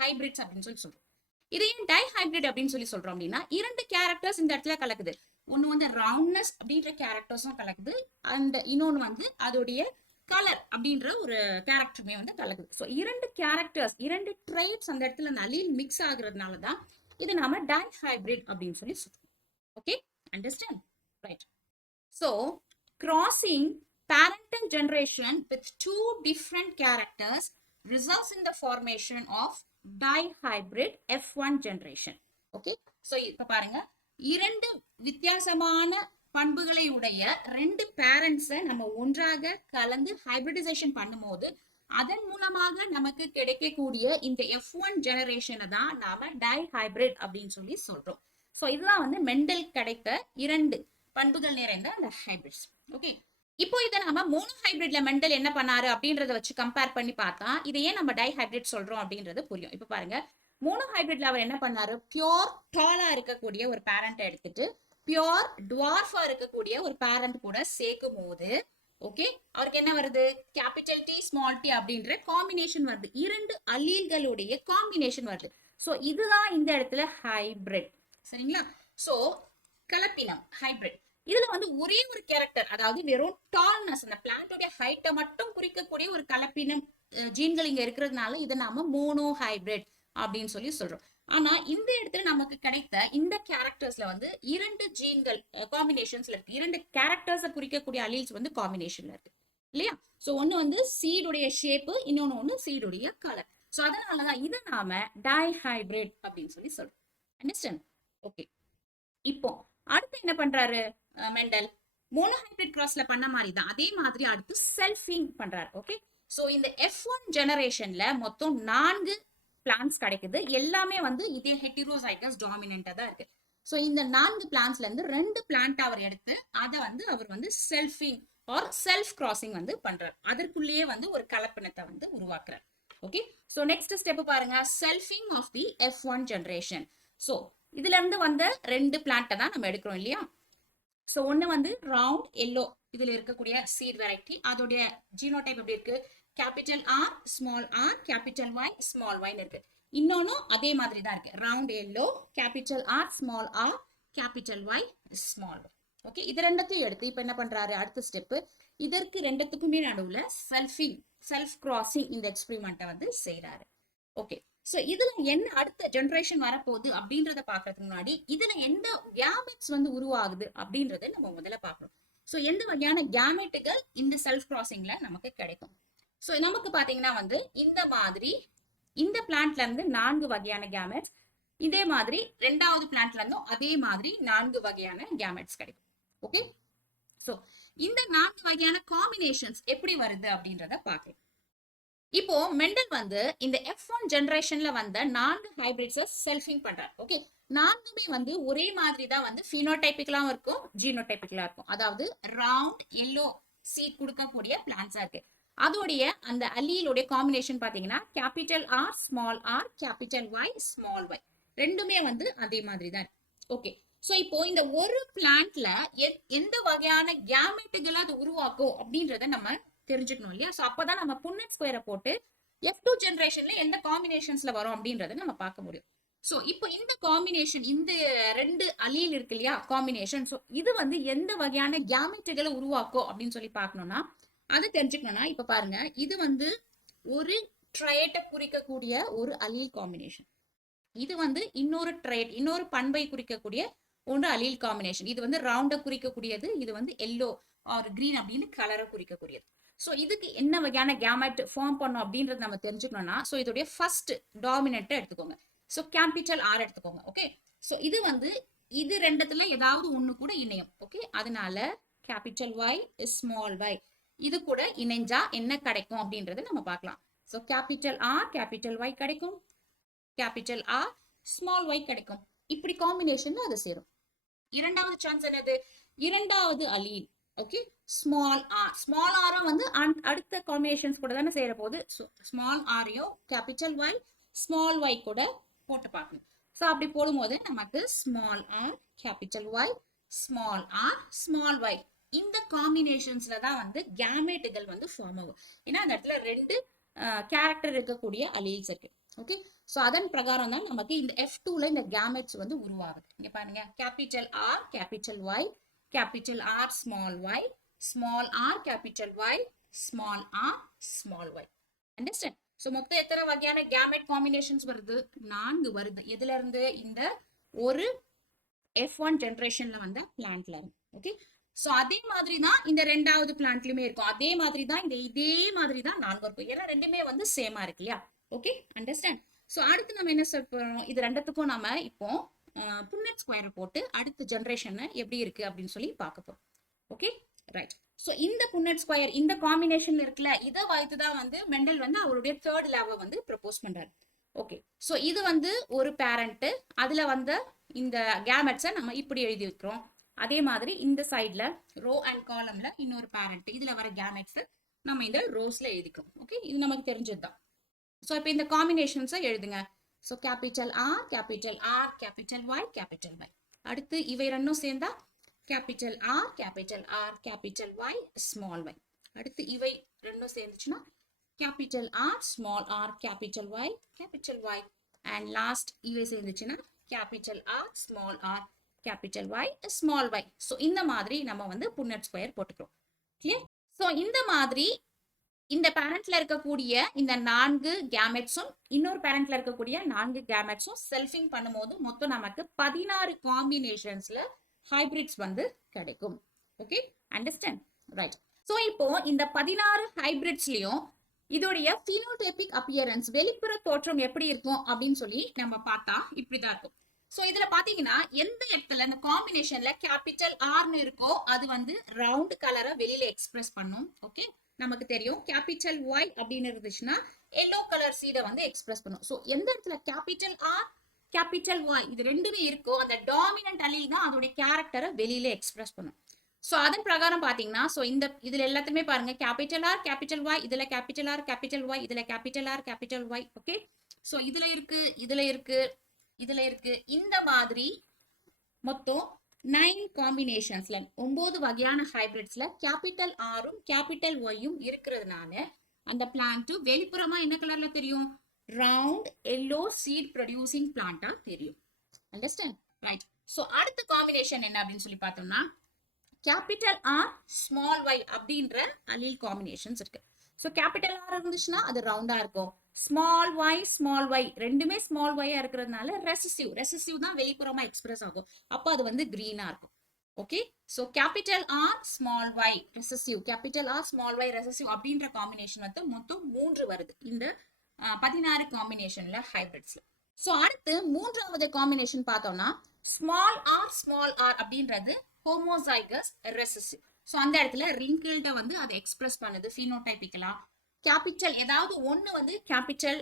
ஹைபிரிட்ஸ் அப்படின்னு சொல்லி சொல்றோம். இதையும் டைஹைபிரிட் அப்படின்னு சொல்லி சொல்றோம் அப்படின்னா இரண்டு கேரக்டர்ஸ் இந்த இடத்துல கலக்குது. ஒன்னு வந்து ரவுண்ட்னஸ் அப்படின்ற கேரக்டர்ஸும் கலக்குது, அண்ட் இன்னொன்னு வந்து அதோடைய கலர் அப்படின்ற ஒரு கேரக்டருமே வந்து கலக்குது. ஸோ இரண்டு கேரக்டர்ஸ், இரண்டு ட்ரைட்ஸ் அந்த இடத்துல அந்த அலீல் மிக்ஸ் ஆகுறதுனால தான் இது நாம டைஹைபிரிட் அப்படின்னு சொல்லி சொல்றோம். Okay, understand? Right. So crossing parental generation with two different characters results in the formation of dihybrid F1 generation. Okay, so இப்ப பாருங்க, இரண்டு வித்தியாசமான பண்புகளை உடைய ரெண்டு பேரண்ட்ஸை நம்ம ஒன்றாக கலந்து ஹைபிரிடைசேஷன் பண்ணும்போது அதன் மூலமாக நமக்கு கிடைக்கக்கூடிய இந்த F1 ஜெனரேஷனை தான் நாம டைஹைபிரிட் அப்படின்னு சொல்லி சொல்றோம். ஸோ இதுதான் வந்து மெண்டல் கிடைக்க இரண்டு பண்புகள் நிறைந்த அந்த ஹைபிரிட்ஸ். ஓகே, இப்போ இதை நம்ம மோனோ ஹைபிரிட்ல மெண்டல் என்ன பண்ணாரு அப்படின்றத வச்சு கம்பேர் பண்ணி பார்த்தா இதை ஏன் நம்ம டைஹைபிரிட் சொல்றோம் அப்படின்றது புரியும். இப்போ பாருங்க, மோனோ ஹைபிரிட்ல அவர் என்ன பண்ணாரு? பியோர் டாலா இருக்கக்கூடிய ஒரு பேரண்ட் எடுத்துட்டு பியோர் டுவார்ஃபா இருக்கக்கூடிய ஒரு பேரண்ட் கூட சேர்க்கும் போது ஓகே அவருக்கு என்ன வருது? கேபிட்டல் டி ஸ்மால் டி அப்படின்ற காம்பினேஷன் வருது. இரண்டு அலீல்களுடைய காம்பினேஷன் வருது. ஸோ இதுதான் இந்த இடத்துல ஹைபிரிட். சரிங்களா? ஸோ கலப்பினம் ஹைபிரிட். இதுல வந்து ஒரே ஒரு கேரக்டர், அதாவது வெறும் டால்னஸ், அந்த பிளான்டோட ஹைட்டை மட்டும் குறிக்கக்கூடிய ஒரு கலப்பினம் ஜீன்கள் இங்க இருக்கிறதுனால இதை நாம மோனோ ஹைபிரிட் அப்படின்னு சொல்லி சொல்றோம். ஆனா இந்த இடத்துல நமக்கு கிடைத்த இந்த கேரக்டர்ஸ்ல வந்து இரண்டு ஜீன்கள் காம்பினேஷன்ஸ்ல இருக்கு. இரண்டு கேரக்டர்ஸை குறிக்கக்கூடிய அலீல்ஸ் வந்து காம்பினேஷன்ல இருக்கு இல்லையா? சோ ஒன்னு வந்து சீடுடைய ஷேப்பு, இன்னொன்னு ஒன்னு சீடுடைய கலர். சோ அதனாலதான் இதை நாம டைஹைபிரிட் அப்படின்னு சொல்லி சொல்றோம். அண்டர்ஸ்டாண்ட்? ஓகே, இப்போ அடுத்து என்ன பண்றாரு மெண்டல்? மோனோஹைபிரிட் கிராஸ்ல பண்ண மாதிரி தான் அதே மாதிரி அடுத்து செல்ஃபிங் பண்றாரு. ஓகே, சோ இந்த F1 ஜெனரேஷன்ல மொத்தம் 4 பிளான்ஸ் கிடைக்குது. எல்லாமே வந்து இதே ஹெட்டிரோசைகஸ் டாமினண்டா தான் இருக்கு. ஸோ இந்த 4 பிளான்ஸ்ல இருந்து 2 பிளான்ட் அவர் எடுத்து அதை வந்து அவர் வந்து செல்ஃபிங் ஆர் செல்ஃப் கிராசிங் வந்து பண்றார். அதற்குள்ளேயே வந்து ஒரு கலப்பினத்தை வந்து உருவாக்குறார். ஓகே, ஸோ நெக்ஸ்ட் ஸ்டெப் பாருங்க, selfing of the F1 generation. So இதுல இருந்து வந்த 2 பிளான்ட்டை தான் நம்ம எடுக்கிறோம் இல்லையா. ஸோ ஒன்று வந்து ரவுண்ட் எல்லோ, இதுல இருக்கக்கூடிய சீட் வெரைட்டி, அதோடைய ஜீனோடைப் எப்படி இருக்கு, capital R small R capital Y small ஒய்னு இருக்கு. இன்னொன்னும் அதே மாதிரி தான் இருக்கு, round yellow capital R small R capital Y small Y. Okay, இது ரெண்டத்தையும் எடுத்து இப்போ என்ன பண்றாரு, அடுத்த ஸ்டெப் இதற்கு ரெண்டுத்துக்குமே நடுவுல செல்ஃப் கிராசிங் இந்த எக்ஸ்பெரிமெண்ட்டை வந்து செய்யறாரு. ஓகே, ஸோ இதுல என்ன அடுத்த ஜெனரேஷன் வரப்போகுது அப்படின்றத பாக்குறதுக்கு முன்னாடி இதுல எந்த கேமெட்ஸ் வந்து உருவாகுது அப்படின்றத நம்ம முதல்ல பார்க்கணும். ஸோ எந்த வகையான கேமெட்டுகள் இந்த செல்ஃப் கிராசிங்ல நமக்கு கிடைக்கும். ஸோ நமக்கு பாத்தீங்கன்னா வந்து இந்த மாதிரி இந்த பிளான்ட்ல இருந்து 4 வகையான கேமெட்ஸ், இதே மாதிரி 2வது பிளான்ட்ல இருந்தும் அதே மாதிரி 4 வகையான கேமெட்ஸ் கிடைக்கும். ஓகே, ஸோ இந்த 4 வகையான காம்பினேஷன்ஸ் எப்படி வருது அப்படின்றத பார்க்கலாம். இப்போ மெண்டல் வந்து இந்த F1 ஜெனரேஷன்ல வந்த 4 ஹைபிரிட்ஸை செல்ஃபிங் பண்றாரு. ஓகே, 4மே வந்து ஒரே மாதிரி தான் வந்து ஃபீனோடைபிக்கலாவும் இருக்கும், ஜீனோடைபிக்கலா இருக்கும். அதாவது ரவுண்ட் எல்லோ சீட் கொடுக்கக்கூடிய பிளான்ட்ஸா இருக்கு. அதோடைய அந்த அல்லீலோடைய காம்பினேஷன் பாத்தீங்கன்னா capital R small R capital Y small Y, ரெண்டுமே வந்து அதே மாதிரி தான் இருக்கு. ஓகே, ஸோ இப்போ இந்த ஒரு பிளான்ட்ல எந்த வகையான கேமெட்டுகளை அது உருவாக்கும் அப்படின்றத நம்ம தெரிஞ்சுக்கணும் இல்லையா. ஸோ அப்பதான் நம்ம புன்னட் ஸ்கொயரை போட்டு F2 ஜெனரேஷன்ல எந்த காம்பினேஷன்ஸ்ல வரும் அப்படின்றத நம்ம பார்க்க முடியும். ஸோ இப்போ இந்த காம்பினேஷன், இந்த 2 அலீல் இருக்கு இல்லையா காம்பினேஷன், ஸோ இது வந்து எந்த வகையான கேமெட்டுகளை உருவாக்கும் அப்படின்னு சொல்லி பார்க்கணும்னா, அதை தெரிஞ்சுக்கணும்னா இப்ப பாருங்க, இது வந்து ஒரு ட்ரையட்டை குறிக்கக்கூடிய ஒரு அலீல் காம்பினேஷன், இது வந்து இன்னொரு ட்ரையட் இன்னொரு பண்பை குறிக்கக்கூடிய ஒன்று அலீல் காம்பினேஷன். இது வந்து ரவுண்டை குறிக்கக்கூடியது, இது வந்து எல்லோ ஆர் கிரீன் அப்படின்னு கலரை குறிக்கக்கூடியது. ஸோ இதுக்கு என்ன வகையான கேமெட் ஃபார்ம் பண்ணும் அப்படின்றது நம்ம தெரிஞ்சுக்கணும்னா, ஸோ இதோடைய ஃபர்ஸ்ட் டாமினன்ட்டை எடுத்துக்கோங்க. ஸோ கேபிட்டல் ஆர் எடுத்துக்கோங்க. ஓகே, ஸோ இது வந்து இது ரெண்டுத்துல ஏதாவது ஒண்ணு கூட இணையும். ஓகே, அதனால கேபிட்டல் ஒய் ஸ்மால் ஒய் இது கூட இணைஞ்சா என்ன கிடைக்கும் அப்படின்றத நம்ம பார்க்கலாம். So capital R capital Y கிடைக்கும், கேபிட்டல் ஆர் ஸ்மால் ஒய் கிடைக்கும். இப்படி காம்பினேஷன்ல அது சேரும். இரண்டாவது சான்ஸ் என்னது, இரண்டாவது அலீல். ஓகே, ஸ்மால் ஆரும் வந்து அடுத்த காம்பினேஷன்ஸ் கூட தானே சேர போகுது. ஸோ ஸ்மால் ஆரையோ கேபிட்டல் ஒய் ஸ்மால் ஒய் கூட போட்டு பார்க்கணும். ஸோ அப்படி போடும்போது நமக்கு small R capital Y small R small Y இந்த காம்பினேஷன்ஸ்ல தான் வந்து கேமெட்டுகள் வந்து ஃபார்ம் ஆகும். ஏன்னா அந்த இடத்துல 2 கேரக்டர் இருக்கக்கூடிய அலீல்ஸ் இருக்கு. ஓகே, ஸோ அதன் பிரகாரம் தான் நமக்கு இந்த F2ல இந்த கேமெட்ஸ் வந்து உருவாகுது. இங்க பாருங்க, capital R capital Y capital R small Y small R capital Y small R small Y. Understand? So மொத்தம் எத்தனை வகையான கேமெட் காம்பினேஷன்ஸ் வருது, 4 வருது. எதுல இருந்து, இந்த ஒரு F1 ஜெனரேஷன்ல வந்த பிளான்ட்ல இருந்து. ஓகே, ஸோ அதே மாதிரி தான் இந்த 2வது பிளான்ட்லயுமே இருக்கும், அதே மாதிரி தான் இதே மாதிரி தான் 4 இருக்கும். ஏன்னா ரெண்டுமே வந்து சேமா இருக்கு இல்லையா. Okay, understand? ஸோ அடுத்து நம்ம என்ன சொல்றோம், இது ரெண்டுத்துக்கும் நம்ம இப்போ புன்னட் ஸ்கொயரை போட்டு அடுத்த ஜெனரேஷன் எப்படி இருக்கு அப்படின்னு சொல்லி பார்க்க போறோம். Okay, right. ஸோ இந்த புன்னட் ஸ்கொயர் இந்த காம்பினேஷன் இருக்குல்ல, இதை வைத்து தான் வந்து மெண்டல் வந்து அவருடைய 3rd லாவை வந்து ப்ரப்போஸ் பண்றாரு. ஓகே, ஸோ இது வந்து ஒரு பேரண்ட், அதுல வந்து இந்த கேமெட்ஸை நம்ம இப்படி எழுதி வைக்கிறோம். அதே மாதிரி இந்த சைட்ல ரோ அண்ட் காலம்ல இன்னொரு பேரண்ட், இதுல வர கேமெட்ஸ் நம்ம இந்த ரோஸ்ல எழுதிக்கிறோம். ஓகே, இது நமக்கு தெரிஞ்சதுதான். ஸோ இப்போ இந்த காம்பினேஷன்ஸை எழுதுங்க. So capital R capital R capital Y capital Y. அடுத்து இவை ரெண்டும் சேர்ந்தா capital R capital R capital Y small Y. அடுத்து இவை ரெண்டும் சேர்ந்துச்சுன்னா capital R small R capital Y capital Y. And last இவை சேர்ந்துச்சுன்னா capital R small R capital Y small Y. So இந்த மாதிரி நம்ம வந்து புன்னட் ஸ்கொயர் போட்டுக்கிறோம். கிளியர்? ஸோ இந்த மாதிரி இந்த பேரண்ட்ல இருக்கக்கூடிய இந்த 4 கேமெட்ஸும் இன்னொரு பேரண்ட்ல இருக்கக்கூடிய 4 கேமெட்ஸும் செல்ஃபிங் பண்ணும்போது மொத்தம் நமக்கு 16 காம்பினேஷன்ஸ்ல ஹைபிரிட்ஸ் வந்து கிடைக்கும். Okay, understand? ரைட். ஸோ இப்போ இந்த 16 ஹைபிரிட்ஸ்லயும் இதோடைய பினோடைபிக் அப்பியரன்ஸ், வெளிப்புற தோற்றம் எப்படி இருக்கும் அப்படின்னு சொல்லி நம்ம பார்த்தா இப்படிதான் இருக்கும். ஸோ இதுல பாத்தீங்கன்னா எந்த இடத்துல இந்த காம்பினேஷன்ல கேபிட்டல் ஆர்னு இருக்கோ அது வந்து ரவுண்ட் கலரை வெளியில எக்ஸ்பிரஸ் பண்ணும். ஓகே, நமக்கு தெரியும் கேபிட்டல் ஒய் அப்படின்னு இருந்துச்சுன்னா எல்லோ கலர் சீடை வந்து எக்ஸ்பிரஸ் பண்ணும். ஸோ எந்த இடத்துல கேபிட்டல் ஆர் கேபிட்டல் ஒய் இது ரெண்டுமே இருக்கோ அந்த டாமினன்ட் அலீல் தான் அதோட கேரக்டரை வெளியில எக்ஸ்பிரஸ் பண்ணும். ஸோ அதன் பிரகாரம் பாத்தீங்கன்னா ஸோ இதுல எல்லாத்தையுமே பாருங்க கேபிட்டல் ஆர் கேபிட்டல் ஒய், இதுல கேபிட்டல் ஆர் கேபிட்டல் ஒய், இதுல capital R capital Y. Okay, so இதுல இருக்கு இதுல இருக்கு இதுல இருக்கு இந்த மாதிரி மொத்தம் 9 காம்பினேஷன்ஸ்ல 9 வகையான ஹைபிரிட்ஸ்ல கேபிட்டல் ஆரும் கேபிட்டல் ஒய்யும் இருக்கிறதுனால அந்த பிளான்ட் வெளிப்புறமா என்ன கலர்ல தெரியும்? ரவுண்ட் எல்லோ சீட் ப்ரொடியூசிங் பிளான்ட்டா தெரியும். அண்டர்ஸ்டாண்ட்? ரைட். ஸோ அடுத்த காம்பினேஷன் என்ன அப்படின்னு சொல்லி பார்த்தோம்னா கேபிட்டல் ஆர் ஸ்மால் ஒய் அப்படின்ற அலீல் காம்பினேஷன்ஸ் இருக்கு. ஸோ கேபிட்டல் ஆர் இருந்துச்சுன்னா அது ரவுண்டா இருக்கும். ஸ்மால் ஒய் ரெண்டுமே ஸ்மால் ஒய்யா இருக்கிறதுனால ரெசசிவ் தான் வெளிப்புறமா எக்ஸ்பிரஸ் ஆகும். அப்போ அது வந்து கிரீனா இருக்கும். Okay, so capital R small Y recessive, capital R small Y recessive அப்படின்ற காம்பினேஷன் வந்து மொத்தம் 3 வருது இந்த 16 காம்பினேஷன்ல ஹைபிரிட்ஸ்ல. ஸோ அடுத்து 3வது காம்பினேஷன் பார்த்தோம்னா ஸ்மால் ஆர் அப்படின்றது ஹோமோசைகஸ் ரெசசிவ். ஸோ அந்த இடத்துல ரிங்கிள்ட வந்து அதை எக்ஸ்பிரஸ் பண்ணுது ஃபீனோடைபிக்கலா. கேபிட்டல் ஏதாவது ஒன்று வந்து கேபிட்டல்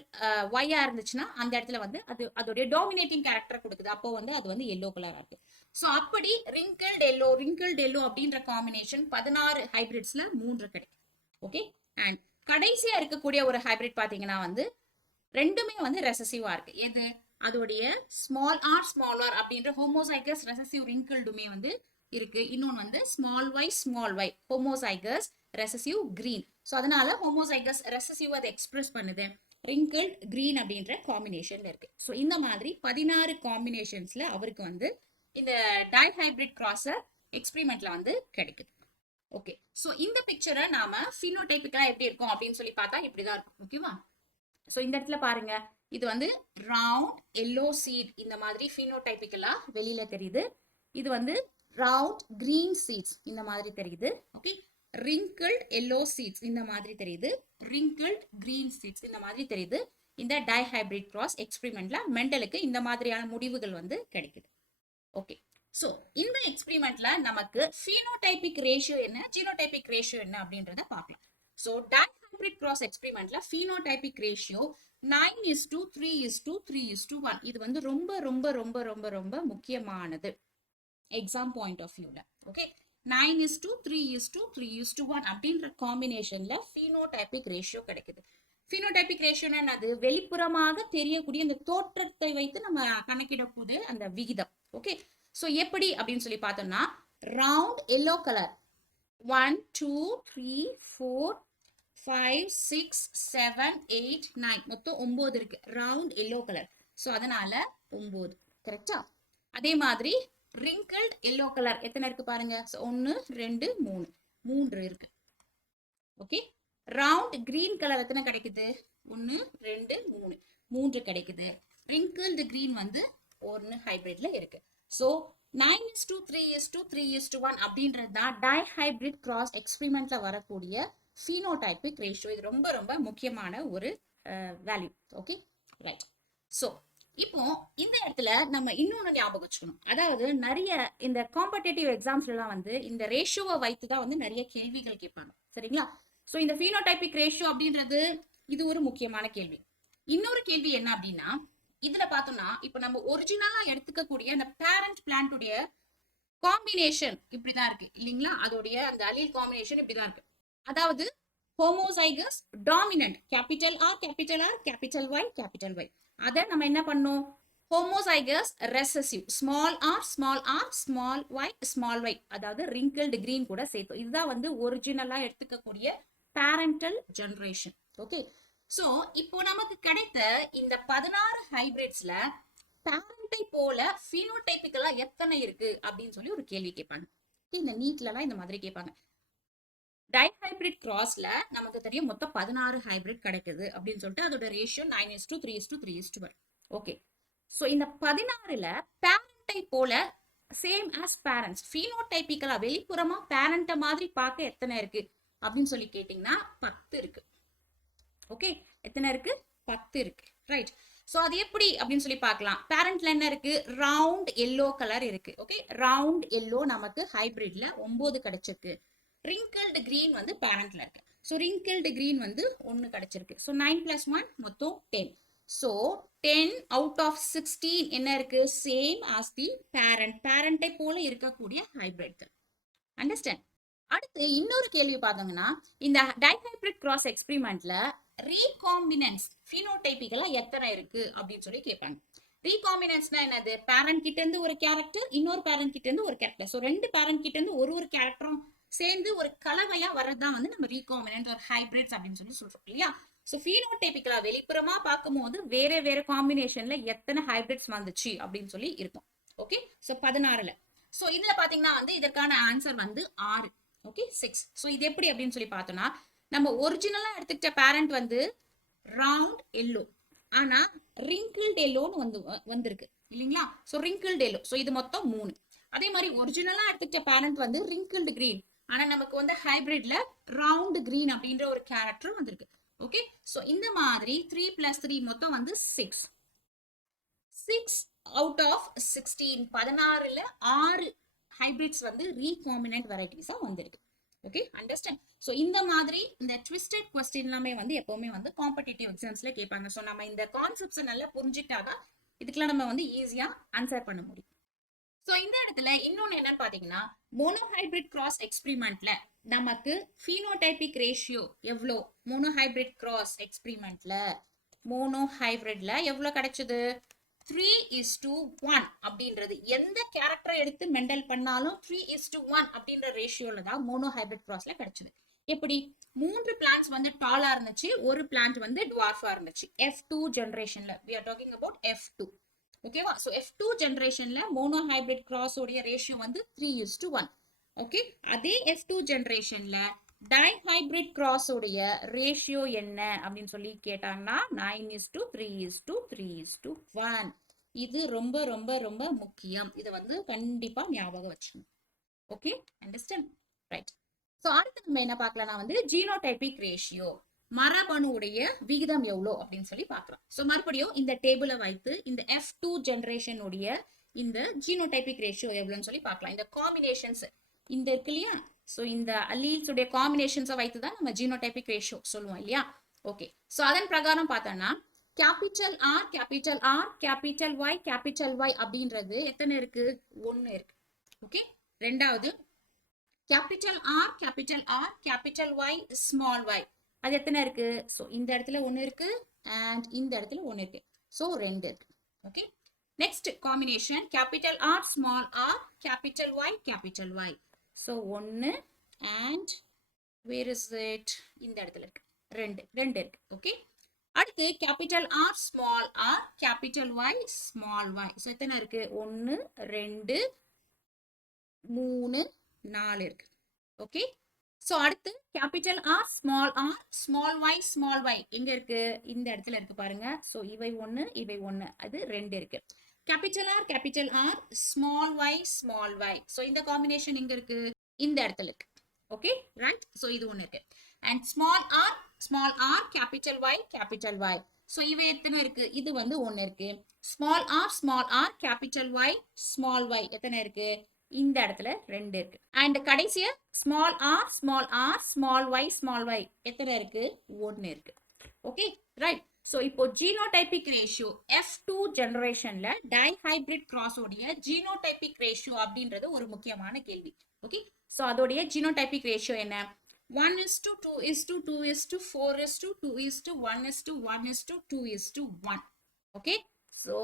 ஒய்யா இருந்துச்சுன்னா அந்த இடத்துல வந்து அது அதோடைய டாமினேட்டிங் கேரக்டர் கொடுக்குது. அப்போ வந்து அது வந்து எல்லோ கலரா இருக்கு. ஸோ அப்படி ரிங்கிள்ட் எல்லோ அப்படின்ற காம்பினேஷன் 16 ஹைபிரிட்ஸ்ல 3 கிடைக்கும். ஓகே, அண்ட் கடைசியா இருக்கக்கூடிய ஒரு ஹைபிரிட் பாத்தீங்கன்னா வந்து ரெண்டுமே வந்து ரெசசிவா இருக்கு. எது? அதோடைய ஸ்மால் ஆர் அப்படின்ற ஹோமோசைகஸ் ரெசசிவ் ரிங்கிள்டுமே வந்து இருக்கு. இன்னொன்று வந்து small Y homozygous recessive green. So அதனால ஹோமோசைகஸ் ரெசசிவ் அதை எக்ஸ்பிரஸ் பண்ணுது. ரிங்கிள்ட் கிரீன் அப்படின்ற காம்பினேஷன்ல இருக்கு. ஸோ இந்த மாதிரி 16 காம்பினேஷன்ஸ்ல அவருக்கு வந்து இந்த டைஹைபிரிட் கிராஸர் எக்ஸ்பெரிமெண்ட்ல வந்து கிடைக்குது. ஓகே, ஸோ இந்த பிக்சரை நாம பினோடைபிக்கலா எப்படி இருக்கும் அப்படின்னு சொல்லி பார்த்தா இப்படிதான் இருக்கும். ஓகேவா? ஸோ இந்த இடத்துல பாருங்க, இது வந்து ரவுண்ட் எல்லோ சீட் இந்த மாதிரி பினோடைபிக்கலா வெளியில தெரியுது. இது வந்து ரவுண்ட் கிரீன் சீட்ஸ் இந்த மாதிரி தெரியுது. ஓகே, wrinkled yellow seeds இந்த மாதிரி தெரியுது, wrinkled green seeds இந்த மாதிரி தெரியுது. இந்த டைஹைபிரிட் கிராஸ் எக்ஸ்பெரிமெண்ட்ல மெண்டலுக்கு இந்த மாதிரியான முடிவுகள் வந்து கிடைக்குது. ஓகே, சோ இந்த எக்ஸ்பெரிமெண்ட்ல நமக்கு phenotypic ரேஷியோ என்ன, ஜீனோடைபிக் ரேஷியோ என்ன அப்படின்றத பார்க்கலாம். சோ டைஹைபிரிட் கிராஸ் எக்ஸ்பெரிமெண்ட்ல phenotypic ரேஷியோ 9:3:3:1. இது வந்து ரொம்ப ரொம்ப ரொம்ப ரொம்ப ரொம்ப முக்கியமானது எக்ஸாம் பாயிண்ட் ஆஃப் வியூல. ஓகே, 9:3:3:1 அப்படின்ற காம்பினேஷன்ல phenotypic ரேஷியோ கிடைக்குது. phenotypic ரேஷியோனா என்னது? வெளிப்புறமாக தெரியக்கூடிய அந்த தோற்றத்தை வைத்து நம்ம கணக்கிடக்கூடிய அந்த விகிதம். ஓகே, சோ எப்படி அப்படின்னு சொல்லி பார்த்தோம்னா ரவுண்ட் எல்லோ கலர் 1 2 3 4 5 6 7 8 9 மொத்தம் 9 இருக்கு ரவுண்ட் எல்லோ கலர். சோ அதனால 9 கரெக்டா? அதே மாதிரி wrinkled yellow கலர் எத்தனை இருக்கு பாருங்க. 1 2 3 இருக்கு. ஓகே, ரவுண்ட் கிரீன் கலர் எத்தனை கிடைக்குது? 1 2 3 கிடைக்குது. wrinkled green வந்து 1 ஹைபிரிட்ல இருக்கு. சோ 9:3:3:1 அப்படின்றது தான் டைஹைபிரிட் கிராஸ் எக்ஸ்பெரிமெண்ட்ல வரக்கூடிய phenotypic ரேஷியோ. இது ரொம்ப ரொம்ப முக்கியமான ஒரு வேல்யூ. Okay, right. சோ இப்போ இந்த இடத்துல நம்ம இன்னொன்னு ஞாபகம் வச்சுக்கணும். அதாவது நிறைய இந்த காம்படிட்டிவ் எக்ஸாம்ஸ்ல எல்லாம் வந்து இந்த ரேஷியோவை வைத்து தான் வந்து நிறைய கேள்விகள் கேட்பாங்க. சரிங்களா? சோ இந்த phenotypic ரேஷியோ அப்படின்றது இது ஒரு முக்கியமான கேள்வி. இன்னொரு கேள்வி என்ன அப்படின்னா, இதுல பார்த்தோம்னா இப்ப நம்ம ஒரிஜினலா எடுத்துக்கக்கூடிய அந்த பேரண்ட் பிளான்ட்டுடைய காம்பினேஷன் இப்படிதான் இருக்கு இல்லைங்களா? அதோடைய அந்த அலீல் காம்பினேஷன் இப்படிதான் இருக்கு. அதாவது homozygous dominant capital R capital Y. அத நம்ம என்ன பண்ணோம்? ஹோமோசைகஸ் ரெசசிவ் ஸ்மால் ஒய் அதாவது wrinkled green கூட சேர்த்தோம். இதுதான் வந்து ஒரிஜினலா எடுத்துக்கக்கூடிய பேரண்டல் ஜெனரேஷன். ஓகே, சோ இப்போ நமக்கு கிடைத்த இந்த 16 ஹைபிரிட்ஸ்ல பேரண்டை போல phenotypically எத்தனை இருக்கு அப்படின்னு சொல்லி ஒரு கேள்வி கேட்பாங்க. இந்த நீட்ல எல்லாம் இந்த மாதிரி கேட்பாங்க. டைஹைபிரிட் கிராஸ்ல நமக்கு தெரியும் மொத்தம் 16 ஹைபிரிட் கிடைக்குது அப்படின்னு சொல்லிட்டு அதோட ரேஷியோ 9:3:3:1. ஓகே, சோ இந்த 16ல பேரண்டை போல சேம் ஆஸ் பேரண்ட்ஸ் phenotypically வெளிப்புறமா பேரண்ட மாதிரி பார்க்க எத்தனை இருக்கு அப்படின்னு சொல்லி கேட்டீங்கன்னா 10 இருக்கு. ஓகே, எத்தனை இருக்கு? 10 இருக்கு. ரைட். சோ அது எப்படி அப்படின்னு சொல்லி பார்க்கலாம். பேரண்ட்ல என்ன இருக்கு? ரவுண்ட் எல்லோ கலர் இருக்கு. ஓகே, ரவுண்ட் எல்லோ நமக்கு ஹைபிரிட்ல 9 கிடைச்சிருக்கு. wrinkled green வந்து பேரண்ட்ல இருக்கு. ஸோ wrinkled green வந்து 1 கிடைச்சிருக்கு. ஸோ 9 + 1 மொத்தம் 10. ஸோ 10 out of 16 என்ன இருக்கு? Same as the parent. பேரண்டை போல இருக்கக்கூடிய ஹைபிரிட்கள். அண்டர்ஸ்டாண்ட்? அடுத்து இன்னொரு கேள்வி பார்த்தோம்னா, இந்த டைஹைபிரிட் கிராஸ் எக்ஸ்பெரிமெண்ட்ல ரீகாம்பினன்ஸ் பினோடைபிக்கலா எத்தனை இருக்கு அப்படின்னு சொல்லி கேட்பாங்க. ரீகாம்பினன்ஸ்னா என்னது? பேரண்ட் கிட்ட இருந்து ஒரு கேரக்டர், இன்னொரு பேரண்ட் கிட்ட இருந்து ஒரு கேரக்டர். ஸோ 2 பேரண்ட் கிட்ட இருந்து ஒரு கேரக்டரும் சேர்ந்து ஒரு கலவையா வர்றதுதான் வந்து நம்ம ரீகாம்பினன்ட் ஒரு ஹைபிரிட்ஸ் அப்படின்னு சொல்லி சொல்றோம் இல்லையா? ஸோ பினோடைபிக்கலா வெளிப்புறமா பார்க்கும்போது வேற வேற காம்பினேஷன்ல எத்தனை ஹைபிரிட்ஸ் வந்துச்சு அப்படின்னு சொல்லி இருக்கும். Okay, so 16ல. ஸோ இதுல பாத்தீங்கன்னா வந்து இதற்கான ஆன்சர் வந்து 6. ஓகே, 6. ஸோ இது எப்படி அப்படின்னு சொல்லி பார்த்தோம்னா, நம்ம ஒரிஜினலா எடுத்துக்கிட்ட பேரண்ட் வந்து ரவுண்ட் எல்லோ, ஆனா wrinkled yellowன்னு வந்திருக்கு இல்லைங்களா? So wrinkled yellow. ஸோ இது மொத்தம் 3. அதே மாதிரி ஒரிஜினலா எடுத்துக்கிட்ட பேரண்ட் வந்து wrinkled green, ஆனா நமக்கு வந்து ஹைபிரிட்ல ரவுண்ட் green அப்படின்ற ஒரு கேரக்டர் வந்திருக்கு. ஓகே, ஸோ இந்த மாதிரி 3 + 3 மொத்தம் வந்து 6. 6 out of 16, 16ல 6 ஹைபிரிட்ஸ் வந்து ரீகாம்பினன்ட் வெரைட்டிஸா வந்திருக்கு. Okay, understand? ஸோ இந்த மாதிரி இந்த ட்விஸ்டட் கொஸ்டின் எல்லாமே வந்து எப்பவுமே வந்து காம்படிட்டிவ் எக்ஸாம்ஸ்ல கேட்பாங்க. ஸோ நம்ம இந்த கான்செப்ட்ஸை நல்லா புரிஞ்சுட்டாதான் இதுக்கெல்லாம் நம்ம வந்து ஈஸியா ஆன்சர் பண்ண முடியும். ஸோ இந்த இடத்துல இன்னொன்னு என்னன்னு பாத்தீங்கன்னா, மோனோஹைபிரிட் கிராஸ் எக்ஸ்பெரிமெண்ட்ல நமக்கு ஃபீனோடைபிக் ரேஷியோ எவ்வளோ? மோனோஹைபிரிட் கிராஸ் எக்ஸ்பெரிமெண்ட்ல மோனோஹைபிரிட்ல எவ்வளோ கிடைச்சது? 3:1 அப்படின்றது. எந்த கேரக்டரை எடுத்து மெண்டல் பண்ணாலும் 3:1 அப்படின்ற ரேஷியோல தான் மோனோஹைபிரிட் கிராஸ்ல கிடைச்சது. எப்படி? 3 பிளான்ட்ஸ் வந்து டாலா இருந்துச்சு, ஒரு பிளான்ட் வந்து டுவார்ஃபா இருந்துச்சு. F2 ஜெனரேஷன்ல we are talking about F2. ஓகேவா? சோ F2 ஜெனரேஷன்ல மோனோஹைபிரிட் கிராஸ் உடைய ரேஷியோ வந்து 3:1. ஓகே, அதே F2 ஜெனரேஷன்ல டைஹைபிரிட் கிராஸ் உடைய ரேஷியோ என்ன அப்படின்னு சொல்லி கேட்டாங்கன்னா 9:3:3:1. இது ரொம்ப ரொம்ப ரொம்ப முக்கியம். இதை வந்து கண்டிப்பா ஞாபகம் வச்சுக்கணும். Okay, understand? ரைட். ஸோ அடுத்து நம்ம என்ன பார்க்கலாம்னா வந்து ஜீனோடைபிக் ரேஷியோ, மரபணுவுடைய விகிதம் எவ்வளோ அப்படின்னு சொல்லி பார்க்கலாம். ஸோ மறுபடியும் இந்த டேபிளை வைத்து இந்த F2 ஜெனரேஷன் உடைய இந்த ஜீனோடைபிக் ரேஷியோ எவ்வளோன்னு சொல்லி பார்க்கலாம். இந்த காம்பினேஷன்ஸ் இந்த இருக்கு இல்லையா? ஸோ இந்த அல்லீல்ஸ் உடைய காம்பினேஷன்ஸை வைத்து தான் நம்ம ஜீனோடைபிக் ரேஷியோ சொல்லுவோம் இல்லையா? ஓகே, ஸோ அதன் பிரகாரம் பார்த்தோம்னா capital R capital R capital Y capital Y அப்படின்றது எத்தனை இருக்கு? 1 இருக்கு. ஓகே, ரெண்டாவது capital R capital R capital Y small Y, அது எத்தனை இருக்கு? ஸோ இந்த இடத்துல 1 இருக்கு அண்ட் இந்த இடத்துல 1 இருக்கு. ஸோ 2 இருக்கு. Okay, next combination capital R small R capital Y capital Y. So 1 and where is it? இந்த இடத்துல இருக்கு 2 இருக்கு. ஓகே, அடுத்து capital R small R capital Y small Y. So எத்தனை இருக்கு? 1 2 3 4 இருக்கு. ஓகே, ஸோ அடுத்து கேபிட்டல் ஆர் ஸ்மால் ஒய் எங்க இருக்கு? இந்த இடத்துல இருக்கு பாருங்க. ஸோ இவை 1 இவை 1, அது 2 இருக்கு. Capital R small Y. So இந்த காம்பினேஷன் எங்க இருக்கு? இந்த இடத்துல இருக்கு. Okay, right. ஸோ இது 1 இருக்கு. And small R capital Y. So இவை எத்தனை இருக்கு? இது வந்து 1 இருக்கு. Small R capital Y small Y எத்தனை இருக்கு? இந்த இடத்துல 2 இருக்கு. அண்ட் கடைசியா ஸ்மால் ஆர் ஸ்மால் ஒய் எத்தனை இருக்கு? 1 இருக்கு. Okay, right. ஸோ இப்போ ஜீனோடைபிக் ரேஷியோ F2 ஜெனரேஷன்ல டைஹைபிரிட் கிராஸ் உடைய ஜீனோடைபிக் ரேஷியோ அப்படின்றது ஒரு முக்கியமான கேள்வி. ஓகே, ஸோ அதோடைய ஜீனோடைபிக் ரேஷியோ என்ன? 1:2:2:4:2:1:1:2:1. ஓகே, ஸோ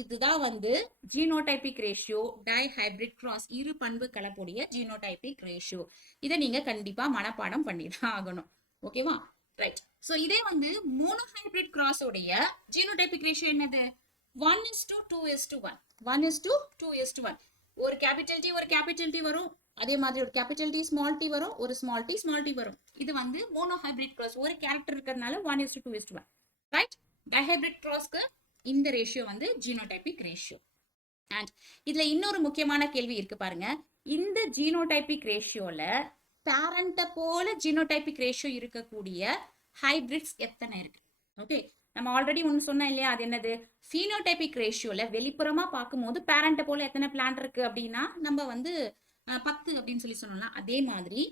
இதுதான் வந்து ஜீனோடைபிக் ரேஷியோ டைஹைபிரிட் கிராஸ் இரு பண்பு கலப்புடைய ஜீனோடைபிக் ரேஷியோ. இதை நீங்க கண்டிப்பா மனப்பாடம் பண்ணிதான் ஆகணும். ஓகேவா? ரைட். ஸோ இதே வந்து மோனோஹைபிரிட் கிராஸ் உடைய ஜீனோடைபிக் ரேஷியோ என்னது? 1:2:1. 1:2:1. ஒரு கேபிட்டல் டி ஒரு கேபிட்டல் டி வரும், அதே மாதிரி ஒரு கேபிட்டல் டி ஸ்மால் டி வரும், ஒரு ஸ்மால் டி வரும். இது வந்து மோனோஹைபிரிட் கிராஸ் ஒரு கேரக்டர் இருக்கிறதுனால 1:2:1. ரைட். டைஹைபிரிட் கிராஸ்க்கு இந்த ரேஷியோ வந்து ஜீனோடைபிக் ரேஷியோ. அண்ட் இதுல இன்னொரு முக்கியமான கேள்வி இருக்கு பாருங்க. இந்த ஜீனோடைபிக் ரேஷியோல பேரண்ட போல ஜீனோடைபிக் ரேஷியோ இருக்கக்கூடிய ஹைபிரிட்ஸ் எத்தனை இருக்கு? ஓகே, நம்ம ஆல்ரெடி ஒன்னு சொன்னோம் இல்லையா? அது என்னது? ஃபீனோடைபிக் ரேஷியோல வெளிப்புறமா பார்க்கும்போது பேரண்ட போல எத்தனை பிளான்ட் இருக்கு அப்படின்னா நம்ம வந்து 10 அப்படின்னு சொல்லி சொன்னோம்னா, அதே மாதிரி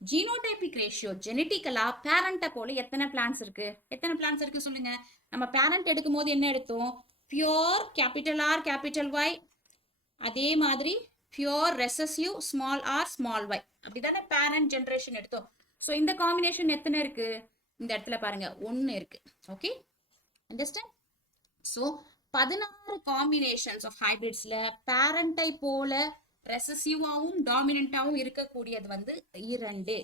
ஜீனோடைபிக் ரேஷியோ ஜெனட்டிக்கலா பேரண்ட்டை போல எத்தனை பிளான்ஸ் இருக்கு சொல்லுங்க. நம்ம பேரண்ட் எடுக்கும் போது என்ன எடுத்தோம்? Pure capital R capital Y, அதே மாதிரி pure recessive small R small Y, அப்படிதானே பேரண்ட் ஜெனரேஷன் எடுத்தோம். ஸோ இந்த காம்பினேஷன் எத்தனை இருக்கு? இந்த இடத்துல பாருங்க 1 இருக்கு. Okay, understand? So 16 combinations of ஹைபிரிட்ஸ்ல பேரண்டை போல ரெசசிவாவும் டாமினண்டாவும் இருக்கக்கூடியது வந்து 2.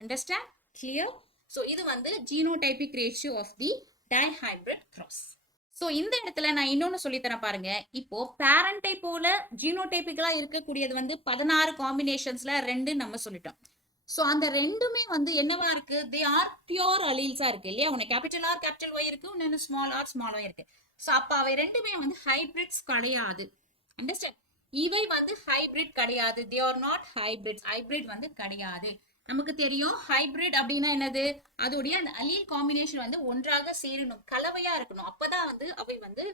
அண்டர்ஸ்டாண்ட்? கிளியர்? ஸோ இது வந்து genotypic ratio of the dihybrid cross. So இந்த இடத்துல நான் இன்னொன்னு சொல்லித்தரேன் பாருங்க. இப்போ பேரண்டை போல ஜீனோடைபிக்கலா இருக்கக்கூடியது வந்து 16 காம்பினேஷன்ஸ்ல 2 நம்ம சொல்லிட்டோம். ஸோ அந்த ரெண்டுமே வந்து என்னவா இருக்கு? தே ஆர் பியோர் அலீல்ஸா இருக்கு இல்லையா? ஒன்னு கேபிட்டல் ஆர் கேபிட்டல் ஒய் இருக்கு, ஒன்னு ஸ்மால் ஆர் ஸ்மால் ஒய் இருக்கு. ஸோ அப்ப அவை ரெண்டுமே வந்து ஹைபிரிட்ஸ் கிடையாது. அண்டர்ஸ்டாண்ட்? இவை வந்து ஹைபிரிட் கிடையாது. They are not hybrids. Hybrid வந்து கிடையாது. நமக்கு தெரியும் ஹைபிரிட் அப்படின்னா என்னது? அதோடைய அந்த அலீல் காம்பினேஷன் வந்து ஒன்றாக சேரணும், கலவையா இருக்கணும். அப்பதான் வந்து அவை வந்து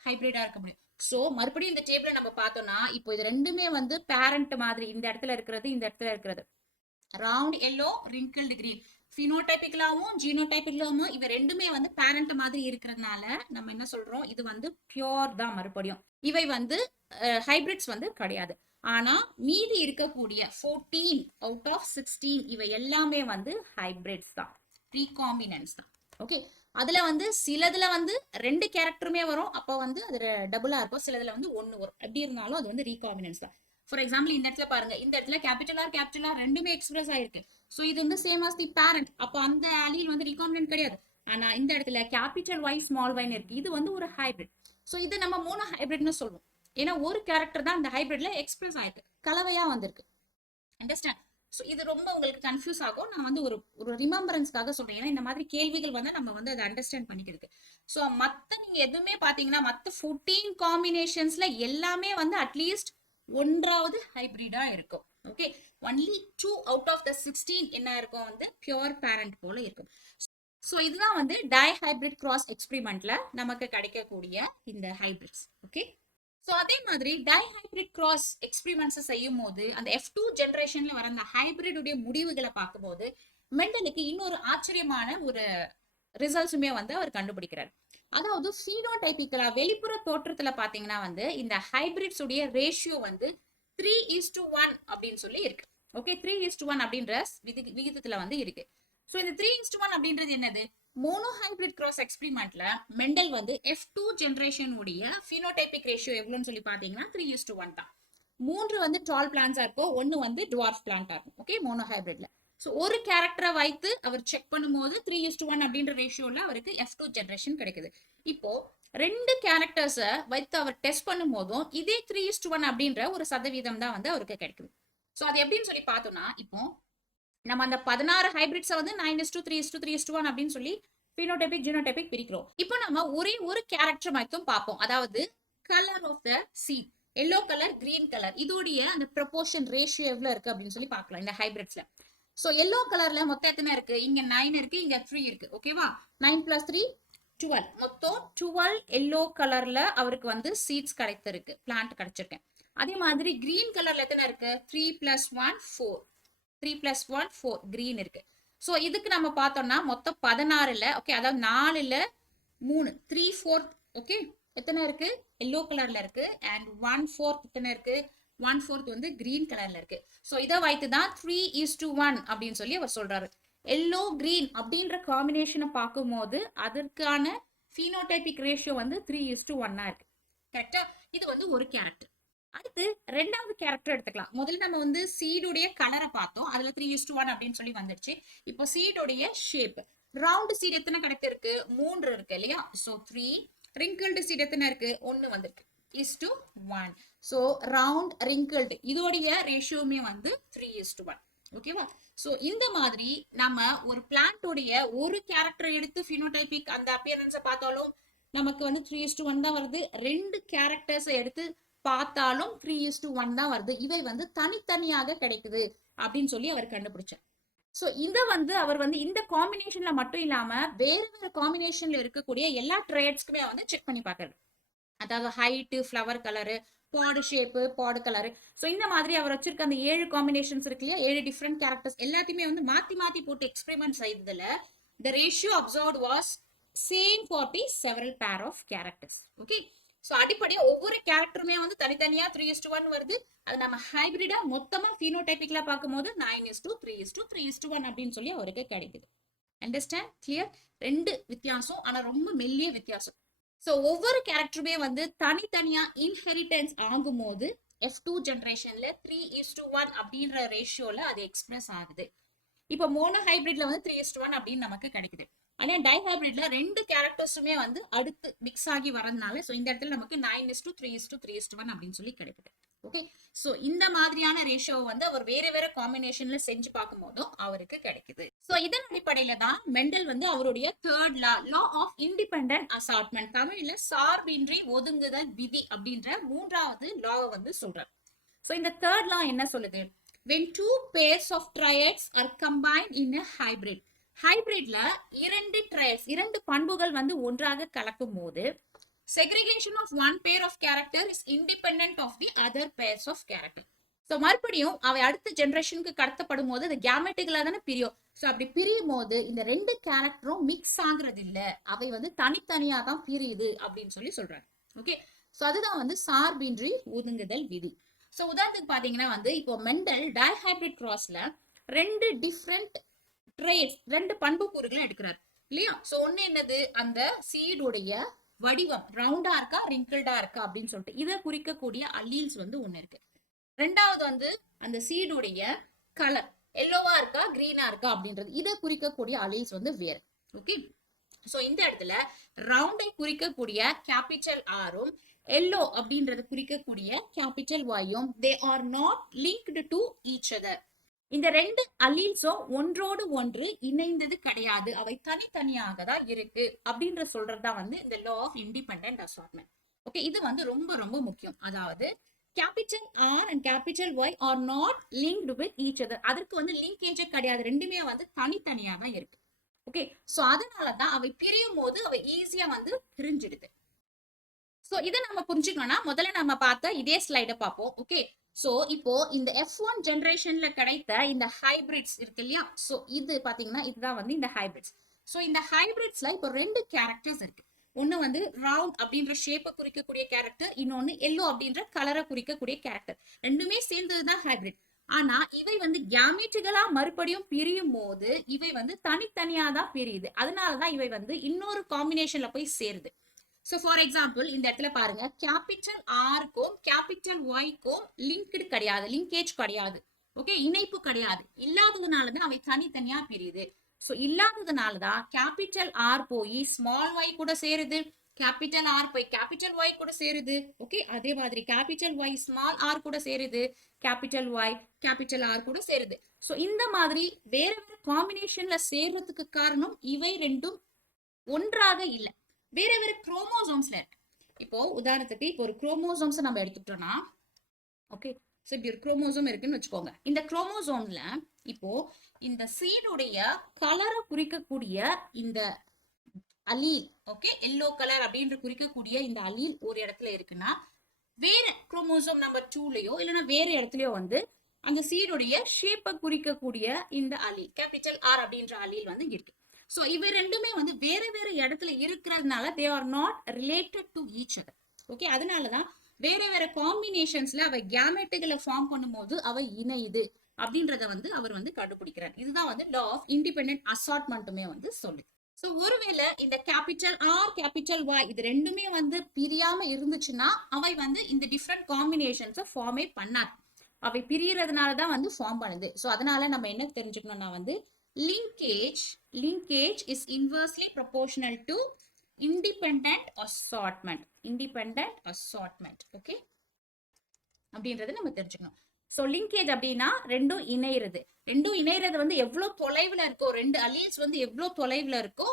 ஹைபிரிடா இருக்க முடியும். சோ மறுபடியும் இந்த டேபிள நம்ம பார்த்தோம்னா இப்போ இது ரெண்டுமே வந்து பேரண்ட் மாதிரி, இந்த இடத்துல இருக்கிறது இந்த இடத்துல இருக்கிறது ரவுண்ட் எல்லோ ரிங்கிள்டு கிரீன், பினோடைபிக்கலாவும் ஜீனோடைபிக்கலாவும் இவ ரெண்டுமே வந்து பேரண்ட் மாதிரி இருக்கிறதுனால நம்ம என்ன சொல்றோம்? இது வந்து பியோர் தான். மறுபடியும் இவை வந்து ஹைபிரிட்ஸ் வந்து கிடையாது. ஆனா மீதி இருக்கக்கூடிய 14 அவுட் ஆஃப் 16 இவை எல்லாமே வந்து ஹைபிரிட்ஸ் தான், ரீகாம்பினன்ஸ் தான். ஓகே, அதுல வந்து சிலதுல வந்து 2 கேரக்டருமே வரும், அப்போ வந்து அது டபுளா இருக்கும். சிலதுல வந்து 1 வரும். எப்படி இருந்தாலும் அது வந்து ரீகாம்பினன்ஸ் தான். ஃபார் எக்ஸாம்பிள் இந்த இடத்துல பாருங்க, இந்த இடத்துல கேபிட்டல் ஆர் ரெண்டுமே எக்ஸ்பிரஸ் ஆயிருக்கு. ஸோ இது வந்து சேம் ஆஸ் தி பேரண்ட். அப்போ அந்த அலீல் வந்து ரீகாம்பினன்ட் கிடையாது. ஆனா இந்த இடத்துல கேபிட்டல் ஒய் ஸ்மால் ஒய்னு இருக்கு, இது வந்து ஒரு ஹைபிரிட். ஸோ இது நம்ம மோனோ ஹைபிரிட்னு சொல்லுவோம். ஏன்னா ஒரு கேரக்டர் தான் இந்த ஹைபிரிட்ல எக்ஸ்பிரஸ் ஆயிருக்கு, கலவையா வந்திருக்கு. அண்டர்ஸ்டாண்ட்? ஸோ இது ரொம்ப உங்களுக்கு கன்ஃபியூஸ் ஆகும். நான் வந்து ஒரு ரிமெம்பரன்ஸ்க்காக சொல்றேன். ஏன்னா இந்த மாதிரி கேள்விகள் வந்து நம்ம வந்து அதை அண்டர்ஸ்டாண்ட் பண்ணிக்கிறது. ஸோ மற்ற நீங்க எதுவுமே பாத்தீங்கன்னா மற்ற 14 காம்பினேஷன்ஸ்ல எல்லாமே வந்து அட்லீஸ்ட் ஒன்றாவது ஹைபிரிடா இருக்கும். Okay, only 2 out of the 16 என்ன இருக்கும்? வந்து பியோர் பேரண்ட் போல இருக்கும். ஸோ இதுதான் வந்து டைஹைபிரிட் கிராஸ் எக்ஸ்பெரிமெண்ட்ல நமக்கு கிடைக்கக்கூடிய இந்த ஹைபிரிட்ஸ். ஓகே, ஸோ அதே மாதிரி டைஹைபிரிட் கிராஸ் எக்ஸ்பெரிமெண்ட்ஸ் செய்யும் போது அந்த F2 ஜெனரேஷன்ல வர அந்த ஹைபிரிடுடைய முடிவுகளை பார்க்கும்போது மெண்டலுக்கு இன்னொரு ஆச்சரியமான ஒரு ரிசல்ட்ஸுமே வந்து அவர் கண்டுபிடிக்கிறார். அதாவது ஃபீனோடைபிக்கலா வெளிப்புற தோற்றத்துல பாத்தீங்கன்னா வந்து இந்த ஹைபிரிட்ஸ் உடைய ரேஷியோ வந்து 3:1 அப்படின்னு சொல்லி இருக்கு. ஓகே, 3:1 அப்படின்ற விகிதத்துல வந்து இருக்கு. ஸோ இந்த 3:1 அப்படின்றது என்னது? மோனோஹைபிரிட் கிராஸ் எக்ஸ்பெரிமெண்ட்ல மெண்டல் வந்து F2 ஜெனரேஷன் உடைய ஃபீனோடைபிக் ரேஷியோ எவ்வளவுன்னு சொல்லி பாத்தீங்கன்னா 3:1 தான். 3 வந்து டால் பிளான்ஸா இருக்கும், 1 வந்து டுவார்ஃப் பிளான்ட்டா இருக்கும். ஓகே, மோனோஹைபிரிட்ல. ஸோ ஒரு கேரக்டரை வைத்து அவர் செக் பண்ணும்போது 3:1 அப்படின்ற ரேஷியோல அவருக்கு F2 ஜெனரேஷன் கிடைக்குது. இப்போ 2 கேரக்டர்ஸை வைத்து அவர் டெஸ்ட் பண்ணும் போதும் இதே 3:1 அப்படின்ற ஒரு சதவீதம் தான் வந்து அவருக்கு கிடைக்குது. ஸோ அது எப்படின்னு சொல்லி பார்த்தோம்னா, இப்போ நம்ம அந்த 16 ஹைபிரிட்ஸை வந்து 9:3:3:1 அப்படின்னு சொல்லி பினோடைபிக் ஜீனோடைபிக் பிரிக்கிறோம். இப்போ நம்ம ஒரே ஒரு கேரக்டர் மட்டும் பார்ப்போம். அதாவது colour of the seed, yellow colour green colour, இதோடைய அந்த ப்ரொபோர்ஷன் ரேஷியோ எவ்வளவு இருக்கு அப்படின்னு சொல்லி பார்க்கலாம் இந்த ஹைபிரிட்ஸ்ல. சோ எல்லோ கலர்ல மொத்தம் எத்தனை இருக்கு? இங்க 9 இருக்கு, இங்க 3 இருக்கு. ஓகேவா? 9 + 3 12. மொத்தம் 12 எல்லோ கலர்ல அவருக்கு வந்து சீட்ஸ் கிடைத்திருக்கு, பிளான்ட் கிடைச்சிருக்கேன். அதே மாதிரி கிரீன் கலர்ல எத்தனை இருக்கு? 3 + 1 4. 3 + 1 4 கிரீன் இருக்கு. சோ இதுக்கு நம்ம பார்த்தோம்னா மொத்தம் 16ல, ஓகே, அதாவது 4ல 3 3/4. ஓகே, எத்தனை இருக்கு? எல்லோ கலர்ல இருக்கு. அண்ட் 1/4 எத்தனை இருக்கு? 1/4 வந்து கிரீன் கலர்ல இருக்கு. சோ இதை வைத்து தான் 3:1 அப்படின்னு சொல்லி அவர் சொல்றாரு. எல்லோ கிரீன் அப்படின்ற காம்பினேஷனை பார்க்கும்போது அதற்கான ஃபீனோடைபிக் ரேஷியோ வந்து 3:1 இருக்கு. கரெக்டா? இது வந்து ஒரு கேரக்டர். அடுத்து ரெண்டாவது கேரக்டர் எடுத்துக்கலாம். முதல்ல நம்ம வந்து சீடுடைய கலரை பார்த்தோம், அதுல 3:1 அப்படின்னு சொல்லி வந்துடுச்சு. இப்போ சீடுடைய ஷேப், ரவுண்ட் சீட் எத்தனை கிடைத்திருக்கு? 3 இருக்கு இல்லையா? சோ 3. ரிங்கிள்டு சீட் எத்தனை இருக்கு? 1 வந்திருக்கு. (1). சோ ரவுண்ட் ரிங்கிள்டு இதோடைய ரேஷியோமே வந்து 3:1. ஓகேவா? சோ இந்த மாதிரி நம்ம ஒரு பிளான்டோடைய ஒரு கேரக்டர் எடுத்து பினோடைபிக் அந்த அப்பியரன்ஸை பார்த்தாலும் நமக்கு வந்து 3:1 தான் வருது. 2 கேரக்டர்ஸை எடுத்து பார்த்தாலும் 3:1 தான் வருது. இவை வந்து தனித்தனியாக கிடைக்குது அப்படின்னு சொல்லி அவர் கண்டுபிடிச்சார். சோ இத வந்து அவர் வந்து இந்த காம்பினேஷன்ல மட்டும் இல்லாம வேற வேற காம்பினேஷன்ல இருக்கக்கூடிய எல்லா ட்ரேட்ஸ்க்குமே வந்து செக் பண்ணி பார்க்கறது. அதாவது ஹைட், ஃப்ளவர் கலரு, பாடு ஷேப்பு, பாடு கலரு. ஸோ இந்த மாதிரி அவர் வச்சிருக்க அந்த 7 காம்பினேஷன்ஸ் இருக்கு இல்லையா, 7 டிஃப்ரெண்ட் கேரக்டர்ஸ் எல்லாத்தையுமே வந்து மாத்தி மாத்தி போட்டு experiment செய்ததுல the ratio observed was same for the several pair of characters. Okay, so அடிப்படையா ஒவ்வொரு கேரக்டருமே வந்து தனித்தனியா 3:1 வருது. அது நம்ம ஹைபிரிடா மொத்தமா phenotypically பார்க்கும்போது 9:3:3:1 அப்படின்னு சொல்லி அவருக்கு கிடைக்குது. அண்டர்ஸ்டாண்ட்? கிளியர்? ரெண்டு வித்தியாசம், ஆனா ரொம்ப மெல்லிய வித்தியாசம். ஸோ ஒவ்வொரு கேரக்டருமே வந்து தனித்தனியா இன்ஹெரிட்டன்ஸ் ஆகும்போது F2 ஜெனரேஷன்ல 3:1 அப்படின்ற ரேஷியோல அது எக்ஸ்பிரஸ் ஆகுது. இப்போ மோனோ ஹைபிரிட்ல வந்து 3:1 அப்படின்னு நமக்கு கிடைக்குது. ஆனா டைஹைபிரிட்ல ரெண்டு கேரக்டர்ஸுமே வந்து அடுத்து மிக்ஸ் ஆகி வரதுனால ஸோ இந்த இடத்துல நமக்கு 9:3:3:1 அப்படின்னு சொல்லி கிடைக்குது. ஓகே, ஸோ இந்த மாதிரியான ரேஷியோ வந்து அவர் வேற வேற காம்பினேஷன்ல செஞ்சு பார்க்கும் போதும் அவருக்கு கிடைக்குது. ஸோ இதன் அடிப்படையில தான் மெண்டல் வந்து அவருடைய third law of independent assortment, தமிழ்ல சார்பின்றி ஒதுங்குதல் விதி அப்படின்ற மூன்றாவது லாவை வந்து சொல்றார். ஸோ இந்த தேர்ட் லா என்ன சொல்லுது? when two pairs of triads are combined in a hybrid, ஹைபிரிட்ல இரண்டு ட்ரையட்ஸ், இரண்டு பண்புகள் வந்து ஒன்றாக கலக்கும் போது segregation of one pair of character is independent of the other pairs of character. So மறுபடியும் அவை அடுத்த ஜெனரேஷனுக்கு கடத்தப்படும் போது அது கேமெட்டிக்கலா தானே பிரியும். ஸோ அப்படி பிரியும் போது இந்த ரெண்டு கேரக்டரும் மிக்ஸ் ஆகுறது இல்ல, அவை வந்து தனித்தனியா தான் பிரியுது அப்படின்னு சொல்லி சொல்றாங்க. ஓகே, ஸோ அதுதான் வந்து சார்பின்றி ஒதுங்குதல் விதி. ஸோ உதாரணத்துக்கு பாத்தீங்கன்னா வந்து இப்போ மெண்டல் டைஹைபிரிட் கிராஸ்ல ரெண்டு டிஃப்ரெண்ட் ட்ரேட்ஸ், ரெண்டு பண்பு கூறுகளை எடுக்கிறார் இல்லையா. ஸோ ஒன்னு என்னது, அந்த சீடுடைய வடிவம் ரவுண்டா இருக்கா ரிங்கிள்டா இருக்கா அப்படின்னு சொல்லிட்டு இதை குறிக்கக்கூடிய அல்லீல்ஸ் வந்து ஒண்ணு இருக்கு. ரெண்டாவது வந்து அந்த சீடுடைய கலர் எல்லோவா இருக்கா கிரீனா இருக்கா அப்படின்றது இதை குறிக்கக்கூடிய அல்லீல்ஸ் வந்து வேறு. ஓகே, ஸோ இந்த இடத்துல ரவுண்டை குறிக்கக்கூடிய கேபிட்டல் ஆரும் எல்லோ அப்படின்றது குறிக்கக்கூடிய கேபிட்டல் வாயும் they are not linked to each other. இந்த ரெண்டு அல்லீல்ஸும் ஒன்றோடு ஒன்று இணைந்தது கிடையாது, அவை தனித்தனியாக தான் இருக்கு அப்படின்ற சொல்றதுதான் வந்து இந்த law of independent assortment. Okay, இது வந்து ரொம்ப ரொம்ப முக்கியம். அதாவது capital R and capital Y are not linked with each other, அதற்கு வந்து லிங்கேஜே கிடையாது, ரெண்டுமே வந்து தனித்தனியா தான் இருக்கு. ஓகே, ஸோ அதனாலதான் அவை பிரியும் போது அவை ஈஸியா வந்து பிரிஞ்சிடுது. ஸோ இதை நம்ம புரிஞ்சுக்கணும்னா முதல்ல நம்ம பார்த்த இதே ஸ்லைடை பார்ப்போம். ஓகே, ஸோ இப்போ இந்த F1 ஜெனரேஷன்ல கிடைத்த இந்த ஹைபிரிட்ஸ் இருக்கு இல்லையா, ஸோ இது பாத்தீங்கன்னா இதுதான் வந்து இந்த ஹைபிரிட்ஸ். ஸோ இந்த ஹைபிரிட்ஸ்ல இப்போ ரெண்டு கேரக்டர்ஸ் இருக்கு. ஒன்னு வந்து ரவுண்ட் அப்படின்ற ஷேப்பை குறிக்கக்கூடிய கேரக்டர், இன்னொன்னு எல்லோ அப்படின்ற கலரை குறிக்கக்கூடிய கேரக்டர். ரெண்டுமே சேர்ந்ததுதான் ஹைபிரிட். ஆனா இவை வந்து கேமெட்டிக்கலா மறுபடியும் பிரியும் போது இவை வந்து தனித்தனியா தான் பிரியுது. அதனாலதான் இவை வந்து இன்னொரு காம்பினேஷன்ல போய் சேருது. ஸோ ஃபார் எக்ஸாம்பிள் இந்த இடத்துல பாருங்க, கேபிட்டல் ஆர்க்கும் கேபிட்டல் ஒய்க்கும் லிங்க்டு கிடையாது, லிங்கேஜ் கிடையாது. ஓகே, இணைப்பு கிடையாது. இல்லாததுனாலதான் அவை தனித்தனியா பிரியுது. ஸோ இல்லாததுனாலதான் கேபிட்டல் ஆர் போய் ஸ்மால் ஒய் கூட சேருது, கேபிட்டல் ஆர் போய் கேபிட்டல் ஒய் கூட சேருது. ஓகே, அதே மாதிரி கேபிட்டல் ஒய் ஸ்மால் ஆர் கூட சேருது, கேபிட்டல் ஒய் கேபிட்டல் ஆர் கூட சேருது. ஸோ இந்த மாதிரி வேற வேற காம்பினேஷன்ல சேர்றதுக்கு காரணம் இவை ரெண்டும் ஒன்றாக இல்லை, வேற வேற குரோமோசோம்ஸ்ல இருக்கு. இப்போ உதாரணத்துக்கு இப்போ ஒரு குரோமோசோம்ஸ் நம்ம எடுத்துட்டோம்னா, ஓகே, ஸோ இப்படி ஒரு குரோமோசோம் இருக்குன்னு வச்சுக்கோங்க. இந்த குரோமோசோம்ல இப்போ இந்த சீடுடைய கலரை குறிக்கக்கூடிய இந்த அலீல், ஓகே, எல்லோ கலர் அப்படின்ற குறிக்கக்கூடிய இந்த அலீல் ஒரு இடத்துல இருக்குன்னா, வேற குரோமோசோம் நம்பர் 2லயோ இல்லைன்னா வேற இடத்துலயோ வந்து அந்த சீடுடைய ஷேப்பை குறிக்கக்கூடிய இந்த அலீல் கேபிட்டல் ஆர் அப்படின்ற அலீல் வந்து இருக்கு. ஸோ இவை ரெண்டுமே வந்து வேற வேற இடத்துல இருக்கிறதுனால they are not related to each other. Okay, அதனாலதான் வேற வேற காம்பினேஷன்ஸ்ல அவை கேமெட்டிகளை ஃபார்ம் பண்ணும்போது அவை இணையுது அப்படின்றத வந்து அவர் வந்து கண்டுபிடிக்கிறார். இதுதான் வந்து லா ஆஃப் இண்டிபெண்டன்ட் அசார்ட்மெண்ட்டுமே வந்து சொல்லுது. ஸோ ஒருவேளை இந்த கேபிட்டல் ஆர் கேபிட்டல் ஒய் இது ரெண்டுமே வந்து பிரியாம இருந்துச்சுன்னா அவை வந்து இந்த டிஃப்ரெண்ட் காம்பினேஷன்ஸை ஃபார்மே பண்ணாது, அவை பிரியறதுனாலதான் வந்து ஃபார்ம் பண்ணுது. ஸோ அதனால நம்ம என்ன தெரிஞ்சுக்கணும்னா வந்து linkage is inversely proportional to independent assortment. Okay, அப்படின்றது நம்ம தெரிஞ்சுக்கணும். ஸோ லிங்கேஜ் அப்படின்னா ரெண்டும் இணையிறது வந்து எவ்வளவு தொலைவுல இருக்கோ, ரெண்டு அல்லீல்ஸ் வந்து எவ்வளவு தொலைவுல இருக்கோ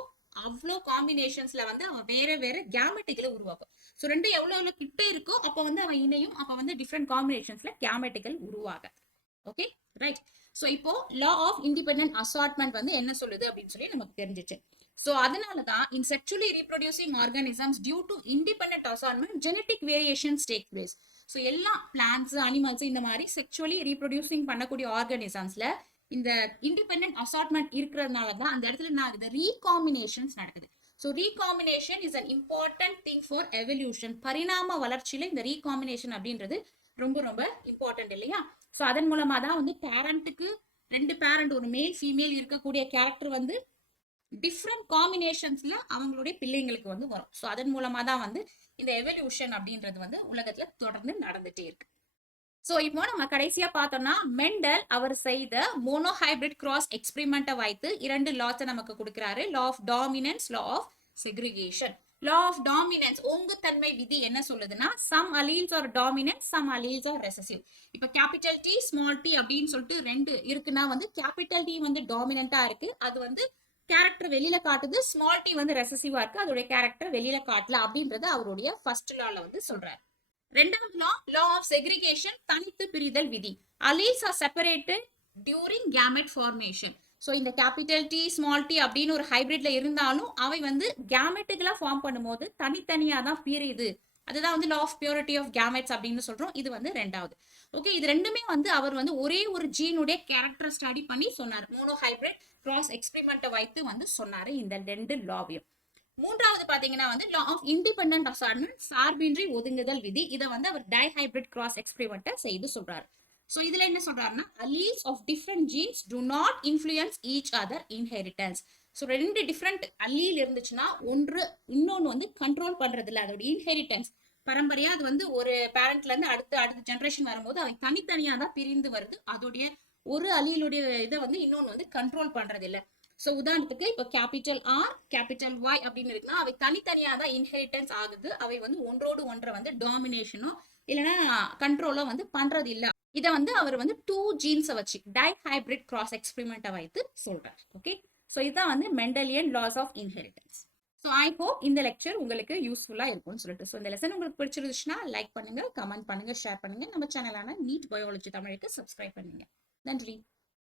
அவ்வளோ காம்பினேஷன்ஸ்ல வந்து அவன் வேற வேற கேமெட்டிக்கலை உருவாக்கும். ஸோ ரெண்டும் எவ்வளவு கிட்ட இருக்கோ அப்ப வந்து அவன் இணையும், அப்ப வந்து டிஃப்ரெண்ட் காம்பினேஷன்ஸ்ல கேமெட்டிக்கல் உருவாக. Okay, right. ஸோ இப்போ லா ஆஃப் இண்டிபெண்டன்ட் அசார்ட்மெண்ட் வந்து என்ன சொல்லுது அப்படின்னு சொல்லி நமக்கு தெரிஞ்சிச்சு. ஸோ அதனாலதான் in sexually reproducing organisms due to independent assortment genetic variations take place. So எல்லா பிளான்ட்ஸ் அனிமல்ஸ் இந்த மாதிரி செக்ஷுவலி ரீப்ரொடியூசிங் பண்ணக்கூடிய ஆர்கானிசம்ஸ்ல இந்த இண்டிபெண்டன்ட் அசார்ட்மெண்ட் இருக்கிறதுனால தான் அந்த இடத்துல நான் இந்த ரீகாம்பினேஷன்ஸ் நடக்குது. So recombination is an important thing for evolution. பரிணாம வளர்ச்சியில இந்த ரீகாம்பினேஷன் அப்படின்றது ரொம்ப ரொம்ப இம்பார்ட்டன்ட் இல்லையா? ஸோ அதன் மூலமா தான் வந்து பேரண்ட்டுக்கு 2 பேரண்ட் ஒரு மேல் ஃபீமேல் இருக்கக்கூடிய கேரக்டர் வந்து டிஃப்ரெண்ட் காம்பினேஷன்ஸ்ல அவங்களுடைய பிள்ளைங்களுக்கு வந்து வரும். ஸோ அதன் மூலமா தான் வந்து இந்த எவல்யூஷன் அப்படின்றது வந்து உலகத்துல தொடர்ந்து நடந்துட்டே இருக்கு. ஸோ இப்போ நம்ம கடைசியா பார்த்தோம்னா மெண்டல் அவர் செய்த மோனோஹைபிரிட் கிராஸ் எக்ஸ்பெரிமெண்ட்டை வைத்து 2 லாஸை நமக்கு கொடுக்குறாரு. Law of dominance, law of segregation. Law of dominance ஓங்குத்தன்மை விதி என்ன சொல்லுதுன்னா some alleles are dominant, some alleles are recessive. இப்போ கேபிட்டல் டி ஸ்மால் டி அப்படின்னு சொல்லிட்டு 2 இருக்குன்னா வந்து கேபிட்டல் டி வந்து டாமினண்டா இருக்கு, அது வந்து கேரக்டர் வெளியில காட்டுது. ஸ்மால் டி வந்து ரெசசிவா இருக்கு, அதோட கேரக்டர் வெளியில காட்டல அப்படின்றது அவருடைய ஃபர்ஸ்ட் லால வந்து சொல்றாரு. ரெண்டாவது லா, லா ஆஃப் செக்ரிகேஷன், தனித்து பிரிதல் விதி. Alleles R separated during gamete formation. So இந்த கேபிட்டல் டி ஸ்மால் டி அப்படின்னு ஒரு ஹைபிரிட்ல இருந்தாலும் அவை வந்து கேமெட்டுகளா ஃபார்ம் பண்ணும்போது தனித்தனியா தான் பிரியுது. அதுதான் வந்து law of purity of gametes அப்படின்னு சொல்றோம். இது வந்து ரெண்டாவது. ஓகே, இது ரெண்டுமே வந்து அவர் வந்து ஒரே ஒரு ஜீனுடைய கேரக்டர் ஸ்டடி பண்ணி சொன்னார். மோனோஹைபிரிட் கிராஸ் எக்ஸ்பெரிமெண்ட்டை வைத்து வந்து சொன்னாரு இந்த 2 லாவையும். மூன்றாவது பாத்தீங்கன்னா வந்து லா ஆஃப் இண்டிபெண்டன்ட் அசார்ட்மெண்ட், சார்பின்றி ஒதுங்குதல் விதி. இதை வந்து அவர் டைஹைபிரிட் கிராஸ் எக்ஸ்பெரிமெண்ட்டை செய்து சொல்றாரு. ஸோ இதுல என்ன சொல்றாருன்னா alleles of different genes do not influence each other inheritance. So 2 different allele இருந்துச்சுன்னா ஒன்று இன்னொன்று வந்து கண்ட்ரோல் பண்றது இல்லை. அதோட இன்ஹெரிட்டன்ஸ் பரம்பரையா அது வந்து ஒரு பேரண்ட்ல இருந்து அடுத்த ஜெனரேஷன் வரும்போது அவை தனித்தனியா தான் பிரிந்து வருது. அதோடைய ஒரு அல்லீலுடைய இதை வந்து இன்னொன்று வந்து கண்ட்ரோல் பண்றது இல்லை. ஸோ உதாரணத்துக்கு இப்போ கேபிட்டல் ஆர் கேபிட்டல் ஒய் அப்படின்னு இருக்குன்னா அவை தனித்தனியாக தான் இன்ஹெரிட்டன்ஸ் ஆகுது. அவை வந்து ஒன்றோடு ஒன்றை வந்து டாமினேஷனோ இல்லைன்னா கண்ட்ரோலோ வந்து பண்றது இல்லை. இதை வந்து அவர் வந்து 2 ஜீன்ஸை வச்சு டைஹைபிரிட் கிராஸ் எக்ஸ்பெரிமெண்ட்டை வைத்து சொல்றார். ஓகே, ஸோ இதுதான் வந்து Mendelian laws of inheritance. So I hope இந்த லெக்சர் உங்களுக்கு யூஸ்ஃபுல்லா இருக்கும்னு சொல்லிட்டு. ஸோ இந்த லெசன் உங்களுக்கு பிடிச்சிருந்துச்சுன்னா லைக் பண்ணுங்க, கமெண்ட் பண்ணுங்க, ஷேர் பண்ணுங்க. நம்ம சேனலான நீட் பயாலஜி தமிழுக்கு சப்ஸ்கிரைப் பண்ணுங்க. நன்றி.